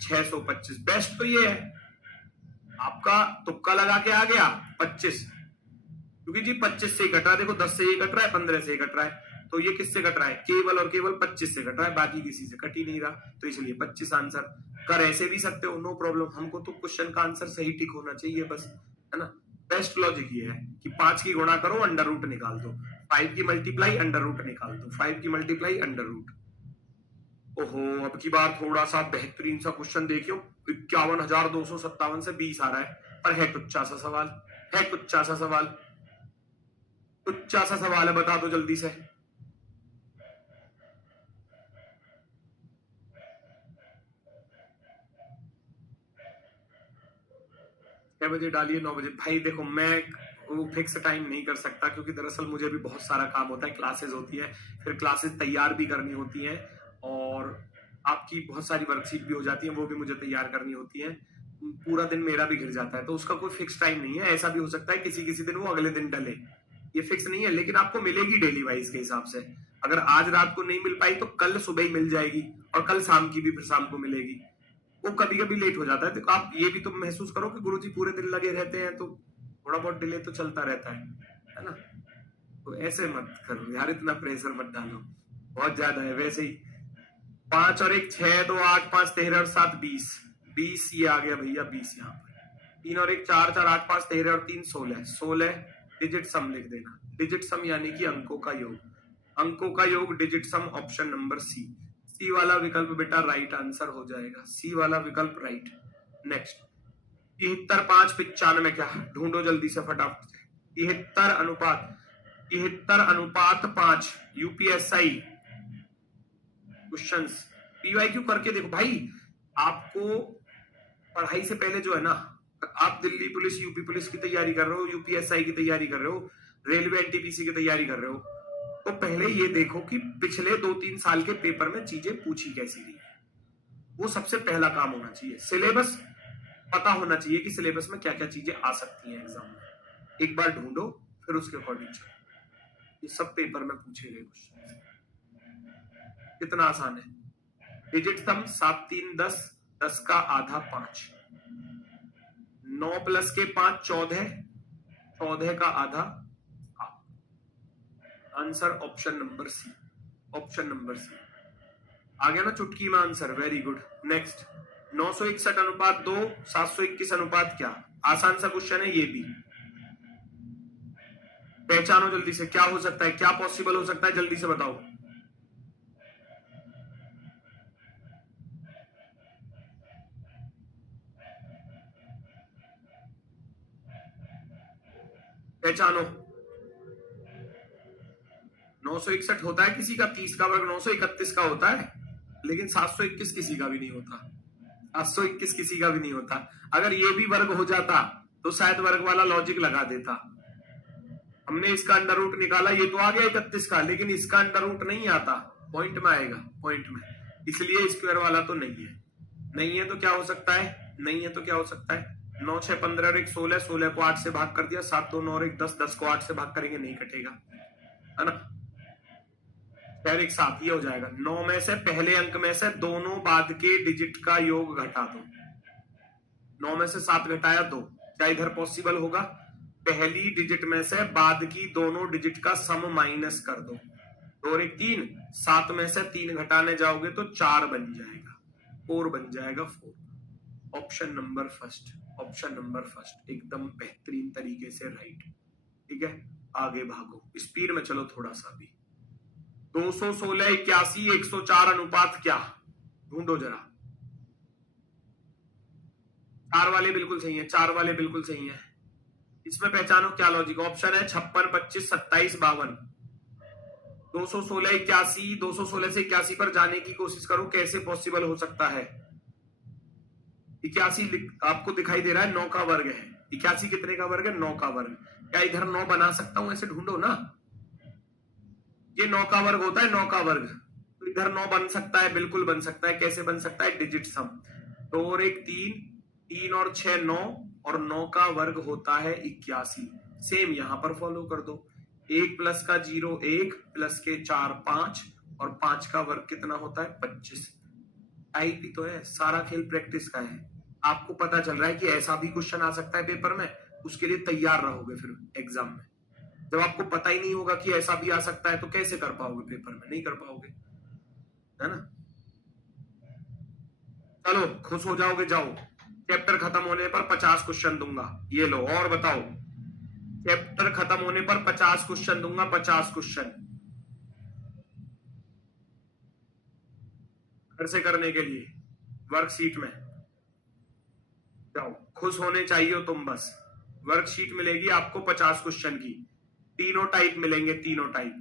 625। बेस्ट तो ये है। आपका तुक्का लगा के आ गया 25, क्योंकि जी 25 से ही कट रहा है। देखो 10 से ही कट रहा है, 15 से ही कट रहा है। तो ये किससे कट रहा है? केवल और केवल 25 से कट रहा है, बाकी किसी से कट ही नहीं रहा। तो इसलिए 25 आंसर। कर ऐसे भी सकते हो, नो प्रॉब्लम। हमको तो क्वेश्चन का आंसर सही टिक होना चाहिए बस, है ना। बेस्ट लॉजिक ये है कि 5 की गुणा करो, अंडर रूट निकाल दो। 5 की मल्टीप्लाई, अंडर रूट निकाल दो। 5 की मल्टीप्लाई, अंडर रूट। ओहो, अब की बार थोड़ा सा बेहतरीन सा क्वेश्चन देखियो। 51,257 से 20 आ रहा है, पर है टुच्चा सा सवाल, है टुच्चा सा सवाल, टुच्चा सा सवाल है। बता दो जल्दी से। छह बजे डालिए, 9 बजे। भाई देखो मैं वो फिक्स टाइम नहीं कर सकता, क्योंकि दरअसल मुझे भी बहुत सारा काम होता है। क्लासेस होती है, फिर क्लासेस तैयार भी करनी होती हैं, और आपकी बहुत सारी वर्कशीट भी हो जाती है, वो भी मुझे तैयार करनी होती है। पूरा दिन मेरा भी घिर जाता है, तो उसका कोई फिक्स टाइम नहीं है। ऐसा भी हो सकता है किसी किसी दिन वो अगले दिन डले, ये फिक्स नहीं है। लेकिन आपको मिलेगी डेली वाइज के हिसाब से। अगर आज रात को नहीं मिल पाई तो कल सुबह ही मिल जाएगी, और कल शाम की भी फिर शाम को मिलेगी। वो कभी कभी लेट हो जाता है, तो आप ये भी तो महसूस करो कि गुरुजी पूरे दिन लगे रहते हैं, तो थोड़ा बहुत डिले तो चलता रहता है ना। तो ऐसे मत करो यार, इतना प्रेशर मत डालो, बहुत ज्यादा है वैसे ही। 5 और 1 6, 2 8, 5 13 और 7 20, 20 ये आ गया भैया, 20 यहाँ पर। 3 और 1 4, 4 8 5 13 और 3 16, 16 डिजिट सम लिख देना। डिजिट सम यानी कि अंकों का योग, अंकों का योग digit sum. Option number C, C वाला विकल्प बेटा राइट आंसर हो जाएगा। सी वाला विकल्प राइट। नेक्स्ट 73 5 95 क्या? ढूंढो जल्दी से फटाफट। 73 अनुपात, 73 अनुपात 5 यूपीएसआई क्वेश्चंस, पीवाईक्यू करके देखो भाई। आपको पढ़ाई से पहले जो है ना, आप दिल्ली पुलिस, यूपी पुलिस की तैयारी कर रहे हो, यूपीएसआई की तैयारी कर रहे हो, रेलवे एनटीपीसी की तैयारी कर रहे हो, तो पहले ये देखो कि पिछले 2-3 साल के पेपर में चीजें पूछी कैसी रही है। वो सबसे पहला काम होना चाहिए। सिलेबस पता होना चाहिए कि सिलेबस में क्या क्या चीजें आ सकती हैं एग्जाम में। एक बार ढूंढो, फिर उसके अकॉर्डिंग चलो। ये सब पेपर में पूछे गए क्वेश्चन। कितना आसान है। डिजिट सम 7 3 10, 10 का आधा 5, 9 प्लस के 5 14, 14 का आधा 8। Answer option number C, option number C आ गया ना चुटकी में आंसर। Very good. नेक्स्ट 961 अनुपात 2, 721 अनुपात क्या? आसान सा क्वेश्चन है ये भी। पहचानो जल्दी से, क्या हो सकता है, क्या पॉसिबल हो सकता है, जल्दी से बताओ। पहचानो। 961 होता है किसी का, 30 का वर्ग 931 का होता है, लेकिन 721 किसी का भी नहीं होता, 721 किसी का भी नहीं होता। अगर ये भी वर्ग हो जाता तो शायद वर्ग वाला लॉजिक लगा देता। हमने इसका अंडर रूट निकाला, ये तो आ गया 31 का, लेकिन इसका अंडर रूट नहीं आता, पॉइंट में आएगा, पॉइंट में, इसलिए स्क्वायर वाला तो नहीं है। नहीं है तो क्या हो सकता है, नहीं है तो क्या हो सकता है, 9 6 15 और 1 16, 16 को 8 से भाग कर दिया, 7 2 9 और 1 10, 10 को 8 से भाग करेंगे नहीं कटेगा, है ना, खैर एक साथ ये हो जाएगा। 9 में से पहले अंक में से दोनों बाद के डिजिट का योग घटा दो, 9 में से 7 घटाया 2, क्या इधर पॉसिबल होगा, पहली डिजिट में से बाद की दोनों डिजिट का सम माइनस कर दो, 2 और 1 3, 7 में से 3 घटाने जाओगे तो 4 बन जाएगा, 4 बन जाएगा 4। Option number first, option number first एकदम बेहतरीन तरीके से राइट। ठीक है, आगे भागो, स्पीड में चलो थोड़ा सा भी। 216 81 104 अनुपात क्या, ढूंढो जरा। 4 वाले बिल्कुल सही है, 4 वाले बिल्कुल सही है। इसमें पहचानो क्या लॉजिक, ऑप्शन है 56 25 27 52। 216 81, 216 से 81 पर जाने की कोशिश करो, कैसे पॉसिबल हो सकता है। 81 आपको दिखाई दे रहा है 9 का वर्ग है, 81 कितने का वर्ग है, 9 का वर्ग। क्या इधर 9 बना सकता हूं, ऐसे ढूंढो ना, ये 9 का वर्ग होता है, 9 का वर्ग, तो इधर 9 बन सकता है, बिल्कुल बन सकता है। कैसे बन सकता है, डिजिट सम, 2 और 1 3, 3 और 6 9, और 9 का वर्ग होता है 81। सेम यहां पर फॉलो कर दो, 1 प्लस का 0 1, प्लस के 4 5, और 5 का वर्ग कितना होता है 25। टाइप ही तो है, सारा खेल प्रैक्टिस का है। आपको पता चल रहा है कि ऐसा भी क्वेश्चन आ सकता है पेपर में, उसके लिए तैयार रहोगे फिर एग्जाम में। जब आपको पता ही नहीं होगा कि ऐसा भी आ सकता है तो कैसे कर पाओगे पेपर में, नहीं कर पाओगे, है ना। चलो खुश हो जाओगे, जाओ, चैप्टर खत्म होने पर 50 क्वेश्चन दूंगा, ये लो और बताओ, चैप्टर खत्म होने पर 50 क्वेश्चन दूंगा, 50 क्वेश्चन घर से करने के लिए वर्कशीट में। जाओ, खुश होने चाहिए हो तुम बस। वर्कशीट मिलेगी आपको 50 क्वेश्चन की, तीनों टाइप मिलेंगे, तीनों टाइप,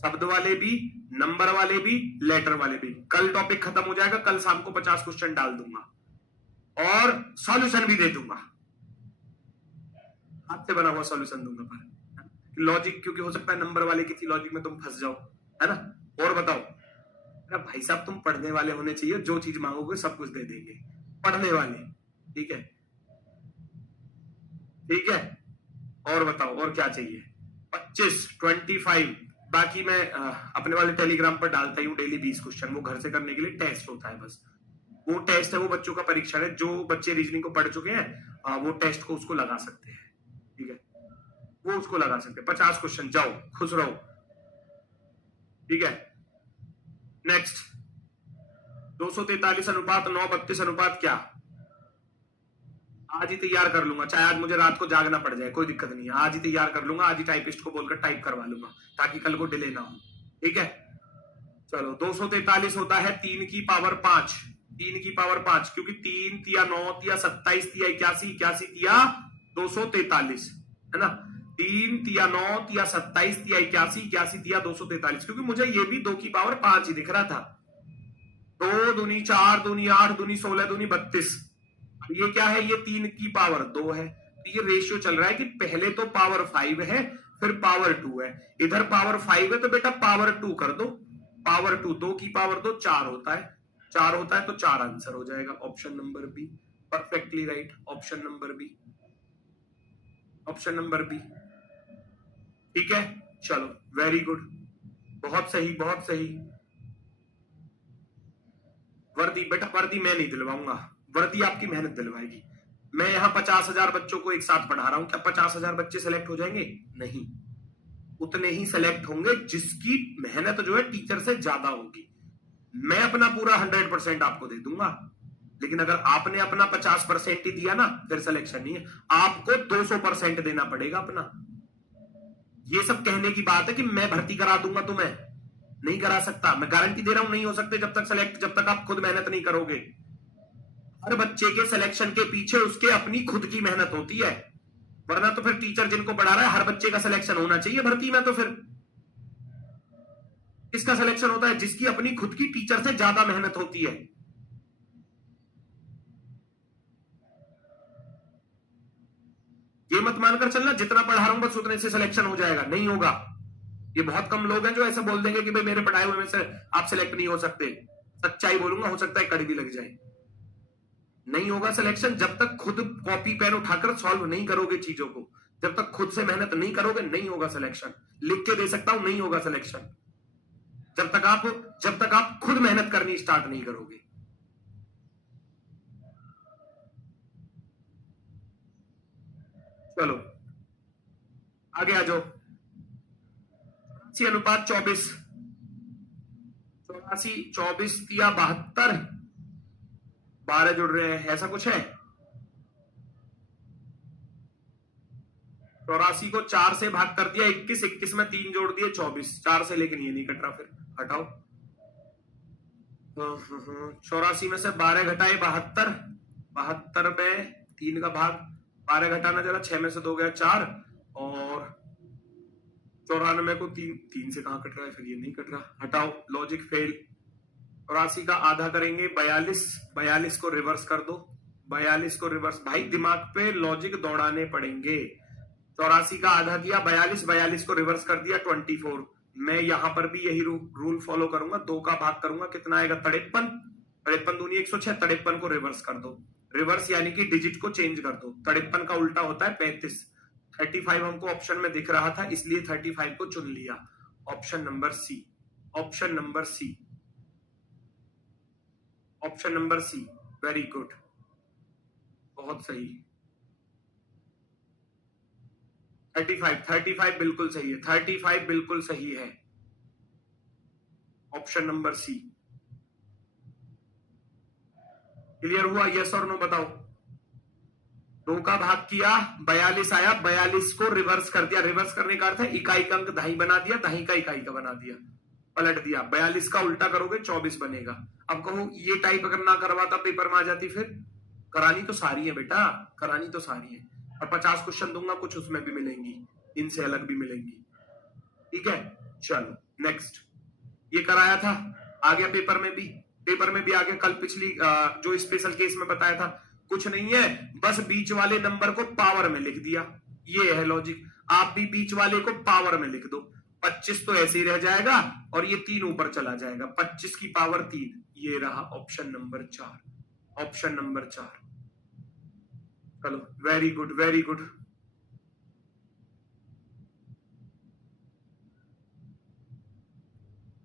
शब्द वाले भी, नंबर वाले भी, लेटर वाले भी। कल टॉपिक खत्म हो जाएगा, कल शाम को 50 क्वेश्चन डाल दूंगा और सॉल्यूशन भी दे दूंगा, हाथ से बना हुआ सॉल्यूशन दूंगा, पर लॉजिक, क्योंकि हो सकता है नंबर वाले किसी लॉजिक में तुम फंस जाओ, है ना। और बताओ, अरे भाई साहब तुम पढ़ने वाले होने चाहिए, जो चीज मांगोगे सब कुछ दे देंगे, पढ़ने वाले, ठीक है, ठीक है। और बताओ और क्या चाहिए, 25 25। बाकी मैं अपने वाले टेलीग्राम पर डालता हूँ डेली 20 क्वेश्चन, वो घर से करने के लिए टेस्ट होता है बस, वो टेस्ट है, वो बच्चों का परीक्षण है, जो बच्चे रीजनिंग को पढ़ चुके हैं वो टेस्ट को उसको लगा सकते हैं, ठीक है, वो उसको लगा सकते हैं। 50 क्वेश्चन, जाओ खुश रहो, ठीक है। नेक्स्ट, 243 अनुपात 9 32 अनुपात क्या, आज ही तैयार कर लूंगा, चाहे आज मुझे रात को जागना पड़ जाए, कोई दिक्कत नहीं है, आज ही तैयार कर लूंगा, आज ही टाइपिस्ट को बोलकर टाइप करवा लूंगा, ताकि कल को डिले ना हो, ठीक है। चलो, 243 होता है 3 की पावर 5, 3 की पावर 5, क्योंकि 3 तिया 9 तिया 27 तिया 81, 81 तिया 243, है ना। 3 तिया 9 तिया 27 तिया 81, 81 तिया 243, क्योंकि मुझे ये भी 2 की पावर 5 ही दिख रहा था। 2 दूनी 4 दूनी 8 दूनी 16 दूनी 32, ये क्या है, ये 3 की पावर 2 है। ये रेशियो चल रहा है कि पहले तो पावर 5 है, फिर पावर 2 है, इधर पावर 5 है तो बेटा पावर 2 कर दो, पावर 2, 2 की पावर 2 4 होता है, 4 होता है तो 4 आंसर हो जाएगा, option number B, perfectly right, option number B, option number B, ठीक है। चलो वेरी गुड, बहुत सही, बहुत सही। वर्दी बेटा, वर्दी मैं नहीं दिलवाऊंगा, वर्दी आपकी मेहनत दिलवाएगी। मैं यहाँ 50,000 बच्चों को एक साथ पढ़ा रहा हूं, क्या 50,000 बच्चे सेलेक्ट हो जाएंगे, नहीं, उतने ही सेलेक्ट होंगे जिसकी मेहनत जो है टीचर से ज्यादा होगी। मैं अपना पूरा 100% आपको दे दूंगा, लेकिन अगर आपने अपना 50% ही दिया ना, फिर सिलेक्शन नहीं है, आपको 200% देना पड़ेगा अपना। ये सब कहने की बात है कि मैं भर्ती करा दूंगा तुम्हें, नहीं करा सकता, मैं गारंटी दे रहा हूं नहीं हो सकते जब तक सेलेक्ट, जब तक आप खुद मेहनत नहीं करोगे। हर बच्चे के सिलेक्शन के पीछे उसके अपनी खुद की मेहनत होती है, वरना तो फिर टीचर जिनको पढ़ा रहा है हर बच्चे का सिलेक्शन होना चाहिए भर्ती में, तो फिर किसका सिलेक्शन होता है? जिसकी अपनी खुद की टीचर से ज्यादा मेहनत होती है। ये मत मानकर चलना जितना पढ़ा रहा हूं बस उतने से सिलेक्शन हो जाएगा, नहीं होगा। ये बहुत कम लोग हैं जो ऐसे बोल देंगे कि भाई मेरे पढ़ाए हुए में से आप सिलेक्ट नहीं हो सकते। सच्चाई बोलूंगा, हो सकता है कड़ी भी लग जाए। नहीं होगा सिलेक्शन जब तक खुद कॉपी पेन उठाकर सॉल्व नहीं करोगे चीजों को, जब तक खुद से मेहनत नहीं करोगे नहीं होगा सिलेक्शन। लिख के दे सकता हूं, नहीं होगा सिलेक्शन जब तक आप खुद मेहनत करनी स्टार्ट नहीं करोगे। चलो आगे आ जाओ। 84:24, 84 24 या 72, 12 जुड़ रहे हैं, ऐसा कुछ है। 84 को 4 से भाग कर दिया 21, 21 में 3 जोड़ दिए 24, 4 से, लेकिन ये नहीं कट रहा, फिर हटाओ। 84 में से 12 घटाए 72, 72 में 3 का भाग, 12 घटाना जरा, 6 में से 2 गया 4, और 94 को 3 से कहां कट रहा है, फिर ये नहीं कट रहा, हटाओ, लॉजिक फेल। 84 का आधा करेंगे 42, 42 को रिवर्स कर दो, 42 को रिवर्स, भाई दिमाग पे लॉजिक दौड़ाने पड़ेंगे। 84 का आधा किया 42, 42 को रिवर्स कर दिया 24। मैं यहां पर भी यही रूल फॉलो करूंगा, 2 का भाग करूंगा, कितना आएगा 53, 53 दूनी 106, 53 को रिवर्स कर दो, रिवर्स यानी कि डिजिट को चेंज कर दो। 53 का उल्टा होता है 35, 35 हमको ऑप्शन में दिख रहा था इसलिए 35 को चुन लिया। Option number C, option number C, option number C, very good, बहुत सही। 35 बिल्कुल सही है, 35 बिल्कुल सही है, ऑप्शन नंबर सी। क्लियर हुआ? यस और नो बताओ। 2 का भाग किया 42 आया, 42 को रिवर्स कर दिया, रिवर्स करने का अर्थ है इकाई का अंक दहाई बना दिया, दहाई का इकाई का बना दिया, पलट दिया। 42 का उल्टा करोगे 24 बनेगा। अब कहो ये टाइप अगर ना करवाता पेपर में आ जाती, फिर करानी तो सारी है बेटा, करानी तो सारी है, और 50 क्वेश्चन दूंगा, कुछ उसमें भी मिलेंगी, इनसे अलग भी मिलेंगी। ठीक है, चलो नेक्स्ट। ये कराया था, आ गया पेपर में भी, पेपर में भी आ गया। कल पिछली जो स्पेशल केस में बताया था, कुछ नहीं है, बस बीच वाले नंबर को पावर में लिख दिया, ये है लॉजिक। आप भी बीच वाले को पावर में लिख दो, 25 तो ऐसे ही रह जाएगा और ये 3 ऊपर चला जाएगा, 25 की पावर 3, ये रहा ऑप्शन नंबर 4, ऑप्शन नंबर 4। चलो very good, very good.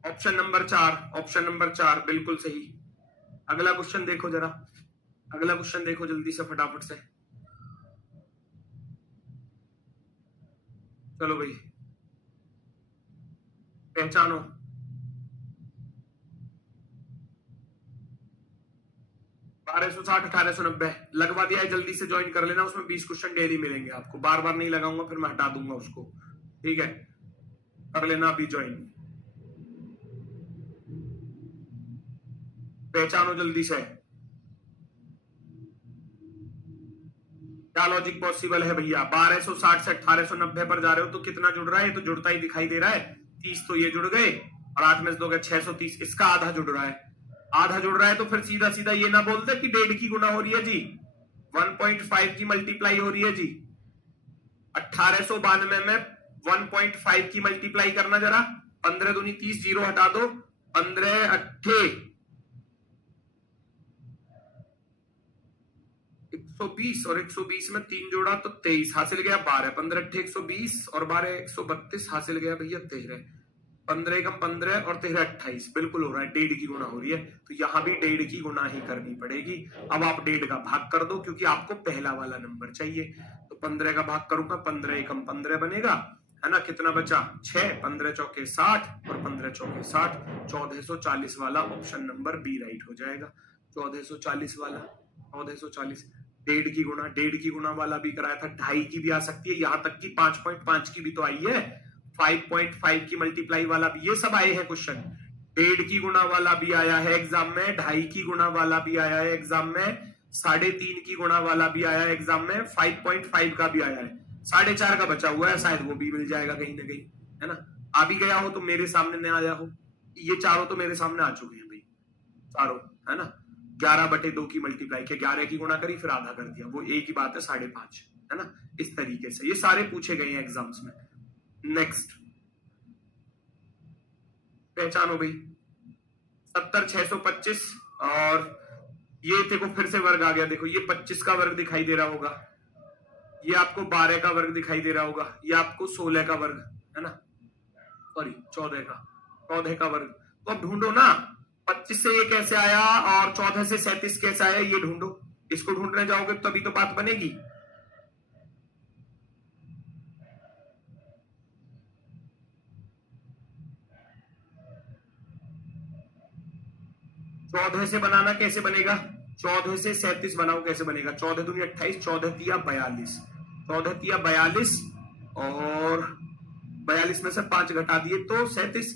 Option number 4, option number 4 बिल्कुल सही। अगला क्वेश्चन देखो जरा, अगला क्वेश्चन देखो जल्दी से फटाफट से। चलो भाई पहचानो। 1260, 1890 लगवा दिया है, जल्दी से ज्वाइन कर लेना, उसमें 20 क्वेश्चन डेली मिलेंगे आपको, बार बार नहीं लगाऊंगा फिर मैं हटा दूंगा उसको। ठीक है, कर लेना अभी ज्वाइन, पहचानो जल्दी से। क्या लॉजिक पॉसिबल है भैया? 1260 से 1890 पर जा रहे हो तो कितना जुड़ रहा है? ये तो जुड़ता ही दिखाई दे रहा है, 30 तो ये जुड़ गए, और 8 में से 2 630, इसका आधा जुड़ रहा है, आधा जुड़ रहा है, तो फिर सीधा सीधा ये ना बोलते कि 1.5 की गुना हो रही है जी, 1.5 की मल्टीप्लाई हो रही है जी। 1892 में 1.5 की मल्टीप्लाई करना जरा, 15 दूनी 30, 0 हटा दो, 15 अट्ठे 120, और 120 में 3 जोड़ा तो 23, हासिल गया 12, 15 अट्ठे 120 और 12 132, हासिल गया भैया 13, 15 कम 15 और 13 28, बिल्कुल हो रहा है, 1.5 की गुना हो रही है, तो यहां भी 1.5 की गुना ही करनी पड़ेगी। अब आप 1.5 का भाग कर दो क्योंकि आपको पहला वाला नंबर चाहिए, तो 15 का भाग करूंगा, 15 कम 15 बनेगा, है ना, कितना बचा 6, 15 चौके 60 और 15 चौके 60, 1440 वाला ऑप्शन नंबर बी राइट हो जाएगा। 1440 वाला, 1440, 1.5 की गुना, 1.5 की गुना वाला भी कराया था, 2.5 की भी आ सकती है, यहां तक कि 5.5 की भी तो आई है, 5.5 की मल्टीप्लाई वाला भी, ये सब आए हैं क्वेश्चन। 1.5 की गुना वाला भी आया है एग्जाम में, 2.5 की गुना वाला भी आया है एग्जाम में, 3.5 की गुना वाला भी आया है एग्जाम में, 5.5 का भी आया है, 4.5 का बचा हुआ है, शायद वो भी मिल जाएगा कहीं ना कहीं, है ना। आ भी गया हो तो मेरे सामने न आया हो, ये चारों तो मेरे सामने आ चुके हैं भाई, चारों, है ना। 11/2 की मल्टीप्लाई किया, 11 की गुणा करी, फिर आधा कर दिया, वो एक ही बात है, 5.5, है ना। इस तरीके से ये सारे पूछे गए हैं एग्जाम्स में। नेक्स्ट पहचानो भाई, 70,625 और ये देखो फिर से वर्ग आ गया, देखो ये 25 का वर्ग दिखाई दे रहा होगा, ये आपको 12 का वर्ग दिखाई दे रहा होगा, ये आपको 16 का वर्ग, है ना, सॉरी 14 का वर्ग। तो अब ढूंढो ना, 25 से ये कैसे आया और 14 से 37 कैसे आया, ये ढूंढो। इसको ढूंढने जाओगे तभी तो बात बनेगी। चौदह से बनाना कैसे बनेगा, 14 से 37 बनाओ कैसे बनेगा, 14 दूनी 28, 14 तिया 42, 14 तिया 42 और 42 में से 5 घटा दिए तो 37,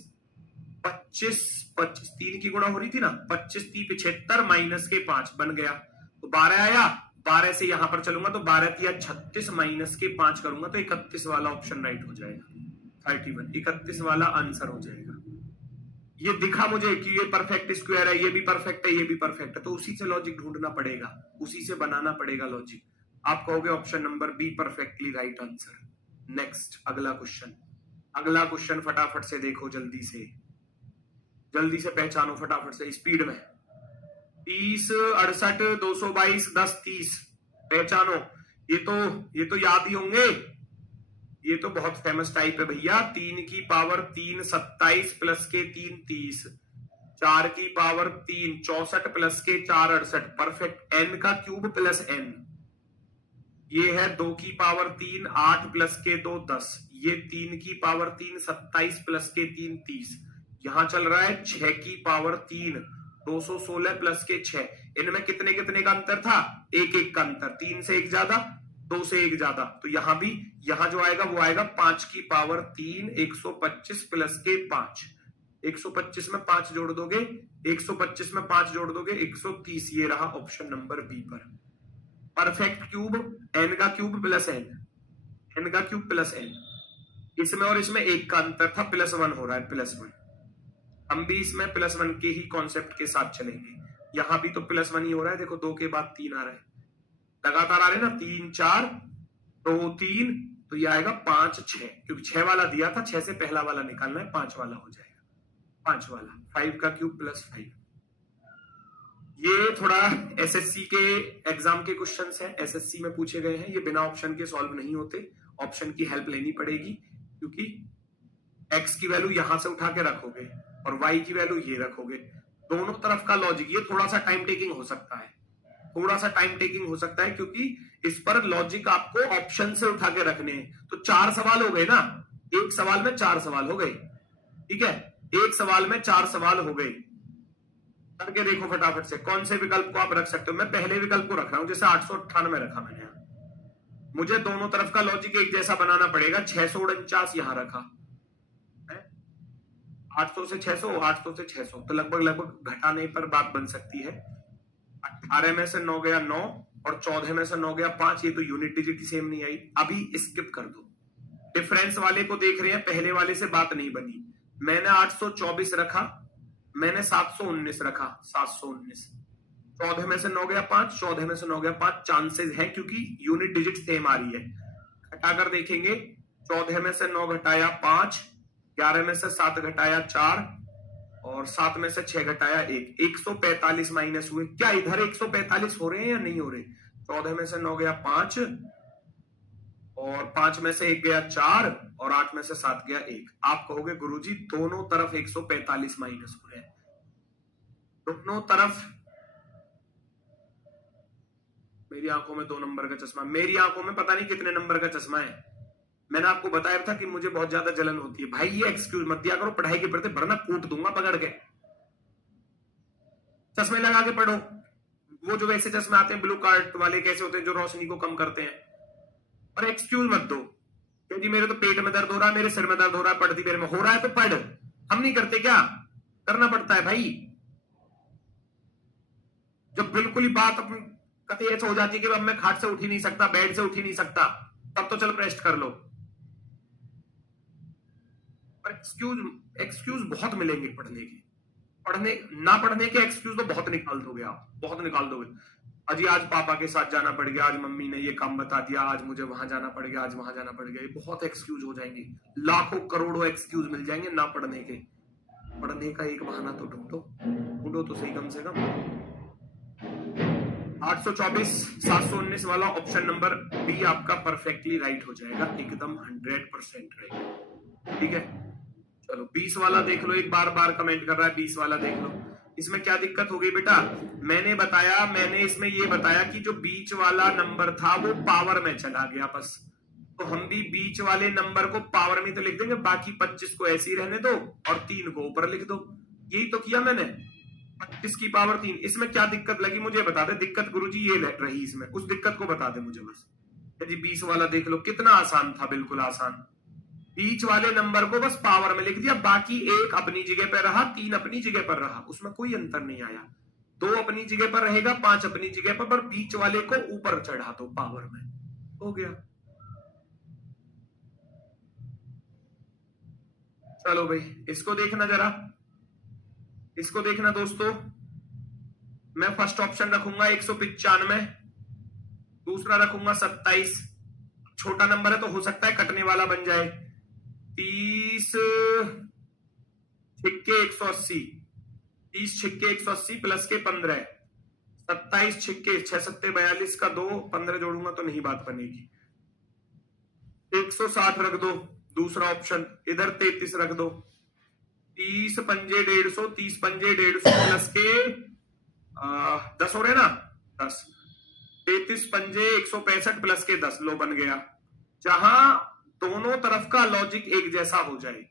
25, 25 3 की गुणा हो रही थी ना, 25 3 75 माइनस के 5 बन गया, तो 12 आया, 12 से यहां पर चलूंगा तो 12 तिया 36 माइनस के 5 करूंगा तो 31 वाला ऑप्शन राइट हो जाएगा, 31 31 वाला आंसर हो जाएगा। ये दिखा मुझे कि ये परफेक्ट स्क्वायर है, ये भी परफेक्ट है, ये भी परफेक्ट है, तो उसी से लॉजिक ढूंढना पड़ेगा, उसी से बनाना पड़ेगा लॉजिक। आप कहोगे option number B perfectly right answer. Next अगला क्वेश्चन, अगला क्वेश्चन फटाफट से देखो, जल्दी से पहचानो, फटाफट से स्पीड में। 30 68 222 10 30 पहचानो। ये तो याद ही होंगे, ये तो बहुत फेमस टाइप है भैया। 3 की पावर 3 27 प्लस के 3 30, 4 की पावर 3 64 प्लस के 4 68, परफेक्ट। n का क्यूब प्लस n, ये है 2 की पावर 3 8 प्लस के 2 10, ये 3 की पावर 3 27 प्लस के 3 30, यहां चल रहा है 6 की पावर 3 216 प्लस के 6। इनमें कितने कितने का अंतर था, एक एक का अंतर, 3 से 1 ज्यादा 2 से 1 ज्यादा, तो यहां भी, यहां जो आएगा वो आएगा 5 की पावर 3 125 प्लस के 5, 125 में 5 जोड़ दोगे, 125 में 5 जोड़ दोगे 130, ये रहा ऑप्शन नंबर बी पर। परफेक्ट क्यूब, n का क्यूब प्लस n का क्यूब प्लस n, इसमें और इसमें एक का अंतर था, +1 हो रहा है, +1। हम भी इसमें +1 के ही कॉन्सेप्ट के साथ चलेंगे, यहां भी तो +1 ही हो रहा है, देखो 2 के बाद 3 आ रहा है, लगातार आ रहे ना, 3 4 2 3, तो ये आएगा 5 6, क्योंकि 6 वाला दिया था, 6 से पहला वाला निकालना है, 5 वाला हो जाएगा, 5 वाला, 5 का क्यूब प्लस 5। ये थोड़ा एसएससी के एग्जाम के क्वेश्चंस हैं, एसएससी में पूछे गए हैं, ये बिना ऑप्शन के सॉल्व नहीं होते, ऑप्शन की हेल्प लेनी पड़ेगी, क्योंकि एक्स की वैल्यू यहां से उठा के रखोगे और वाई की वैल्यू ये रखोगे, दोनों तरफ का लॉजिक, ये थोड़ा सा टाइम टेकिंग हो सकता है, थोड़ा सा टाइम टेकिंग हो सकता है, क्योंकि इस पर लॉजिक आपको ऑप्शन से उठा के रखने हैं। तो 4 सवाल हो गए ना, एक सवाल में 4 सवाल हो गए, ठीक है, एक सवाल में 4 सवाल हो गए। करके देखो फटाफट से, कौन से विकल्प को आप रख सकते हो। मैं पहले विकल्प को रख रहा हूं, जैसे 898 रखा मैंने यहां, मुझे दोनों तरफ का लॉजिक एक जैसा बनाना पड़ेगा, 649 यहां रखा, 800 से 600, 800 से 600, तो लगभग घटाने पर बात बन सकती है। 18 में से 9 गया 9 और 14 में से 9 गया 5, ये तो यूनिट डिजिट ही सेम नहीं आई, अभी स्किप कर दो, डिफरेंस वाले को देख रहे हैं, पहले वाले से बात नहीं बनी। मैंने 824 रखा, मैंने 719 रखा, 719, 14 में से 9 गया 5, 14 में से 9 गया 5, चांसेस है क्योंकि यूनिट डिजिट सेम आ रही है। घटाकर देखेंगे, 14 में से 9 घटाया 5, 11 में से 7 घटाया 4 और 7 में से 6 घटाया 1, 145 माइनस हुए। क्या इधर 145 हो रहे हैं या नहीं हो रहे। 14 में से 9 गया 5 और 5 में से 1 गया 4 और 8 में से 7 गया 1। आप कहोगे गुरुजी दोनों तरफ 145 माइनस हो रहे हैं, दोनों तरफ। मेरी आंखों में 2 नंबर का चश्मा, मेरी आंखों में पता नहीं कितने नंबर का चश्मा है। मैंने आपको बताया था कि मुझे बहुत ज्यादा जलन होती है। भाई ये एक्सक्यूज मत दिया करो पढ़ाई के प्रति, वरना कूट दूंगा पकड़ के। चश्मे लगा के पढ़ो, वो जो वैसे चश्मे आते हैं ब्लू कार्ट वाले, कैसे होते हैं, जो रोशनी को कम करते हैं। और एक्सक्यूज मत दो कि मेरे तो पेट में दर्द हो रहा है, मेरे सिर में दर्द हो रहा है, पढ़ती मेरे में हो रहा है तो पढ़। हम नहीं करते क्या, करना पड़ता है भाई। जब बिल्कुल ही बात कतई ऐसा हो जाती है कि अब मैं खाट से उठ ही नहीं सकता, बेड से उठ ही नहीं सकता, तब तो चल रेस्ट कर लो। पर एक्सक्यूज एक्सक्यूज बहुत मिलेंगे पढ़ने के, पढ़ने ना पढ़ने के एक्सक्यूज तो बहुत निकाल दोगे आप, बहुत निकाल दोगे। अजी आज पापा के साथ जाना पड़ गया, आज मम्मी ने ये काम बता दिया, आज मुझे वहां जाना पड़ गया, आज वहां जाना पड़ गया, ये बहुत एक्सक्यूज हो जाएंगे, लाखों करोड़ों एक्सक्यूज मिल जाएंगे ना पढ़ने के। पढ़ने का एक बहाना तो ढूंढो, ढूंढो तो सही कम से कम। 824 719 वाला ऑप्शन नंबर बी आपका परफेक्टली राइट हो जाएगा, एकदम 100% राइट। ठीक है, चलो 20 वाला देख लो, एक बार बार कमेंट कर रहा है 20 वाला देख लो। इसमें क्या दिक्कत हो गई बेटा, मैंने इसमें ये बताया कि जो बीच वाला नंबर था वो पावर में चला गया बस, तो हम भी बीच वाले नंबर को पावर में तो लिख देंगे, बाकी 25 को ऐसे ही रहने दो और 3 को ऊपर लिख दो। यही तो किया मैंने, 25 की पावर 3। इसमें क्या दिक्कत लगी मुझे बता दे, दिक्कत गुरुजी ये रही, इसमें उस दिक्कत को बता दे मुझे बस। जी 20 वाला देख लो, कितना आसान था, बिल्कुल आसान। बीच वाले नंबर को बस पावर में लिख दिया, बाकी एक अपनी जगह पर रहा, 3 अपनी जगह पर रहा, उसमें कोई अंतर नहीं आया। 2 अपनी जगह पर रहेगा, 5 अपनी जगह पर बीच वाले को ऊपर चढ़ा दो पावर में, हो गया। चलो भाई इसको देखना जरा, इसको देखना दोस्तों। मैं फर्स्ट ऑप्शन रखूंगा 195, दूसरा रखूंगा 27, छोटा नंबर है तो हो सकता है कटने वाला बन जाए। 30 छिक्के 180, 30 छिक्के 180 प्लस के 15, 27 छिक्के 6 सत्ते 42 का 2, 15 जोड़ूंगा तो नहीं बात बनेगी। 160 रख दो, दूसरा ऑप्शन। इधर 33 रख दो, 30 पंजे 150, 30 पंजे 150 प्लस के 10 हो रहे ना, 10, 33 पंजे 165 प्लस के 10, लो बन गया। जहां दोनों तरफ का लॉजिक एक जैसा हो जाए,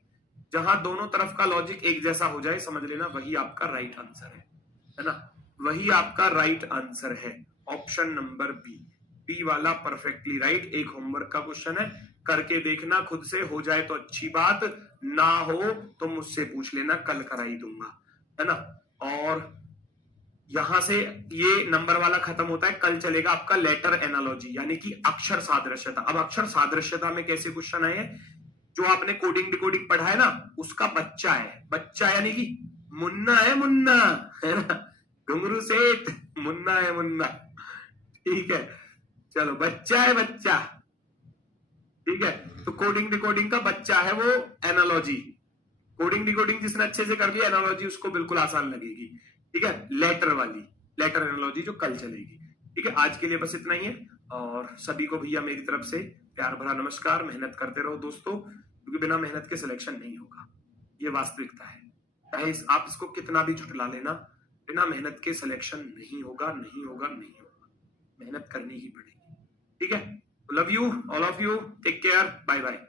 जहां दोनों तरफ का लॉजिक एक जैसा हो जाए, समझ लेना वही आपका राइट आंसर है ना, वही आपका राइट आंसर है, ऑप्शन नंबर बी। बी वाला परफेक्टली राइट। एक होमवर्क का क्वेश्चन है, करके देखना खुद से, हो जाए तो अच्छी बात, ना हो तो मुझसे पूछ लेना, कल कराई दूंगा, है ना। और यहां से ये नंबर वाला खत्म होता है, कल चलेगा आपका लेटर एनालॉजी, यानी कि अक्षर सादृश्यता। अब अक्षर सादृश्यता में कैसे क्वेश्चन आए हैं, जो आपने कोडिंग डिकोडिंग पढ़ा है ना, उसका बच्चा है, बच्चा यानी कि मुन्ना है, मुन्ना है ना, घुंगरू सेठ मुन्ना है, मुन्ना, ठीक है। चलो बच्चा है, बच्चा, ठीक है। तो कोडिंग डिकोडिंग का बच्चा है वो एनालॉजी। कोडिंग डिकोडिंग जिसने अच्छे से कर लिया, एनालॉजी उसको बिल्कुल आसान लगेगी, ठीक है। लेटर वाली, लेटर एनालॉजी जो कल चलेगी, ठीक है। आज के लिए बस इतना ही है, और सभी को भैया मेरी तरफ से प्यार भरा नमस्कार। मेहनत करते रहो दोस्तों, क्योंकि बिना मेहनत के सिलेक्शन नहीं होगा, ये वास्तविकता है। चाहे आप इसको कितना भी झुठला लेना, बिना मेहनत के सिलेक्शन नहीं होगा, नहीं होगा, नहीं होगा, मेहनत करनी ही पड़ेगी, ठीक है। Love you all of you, take care, bye bye.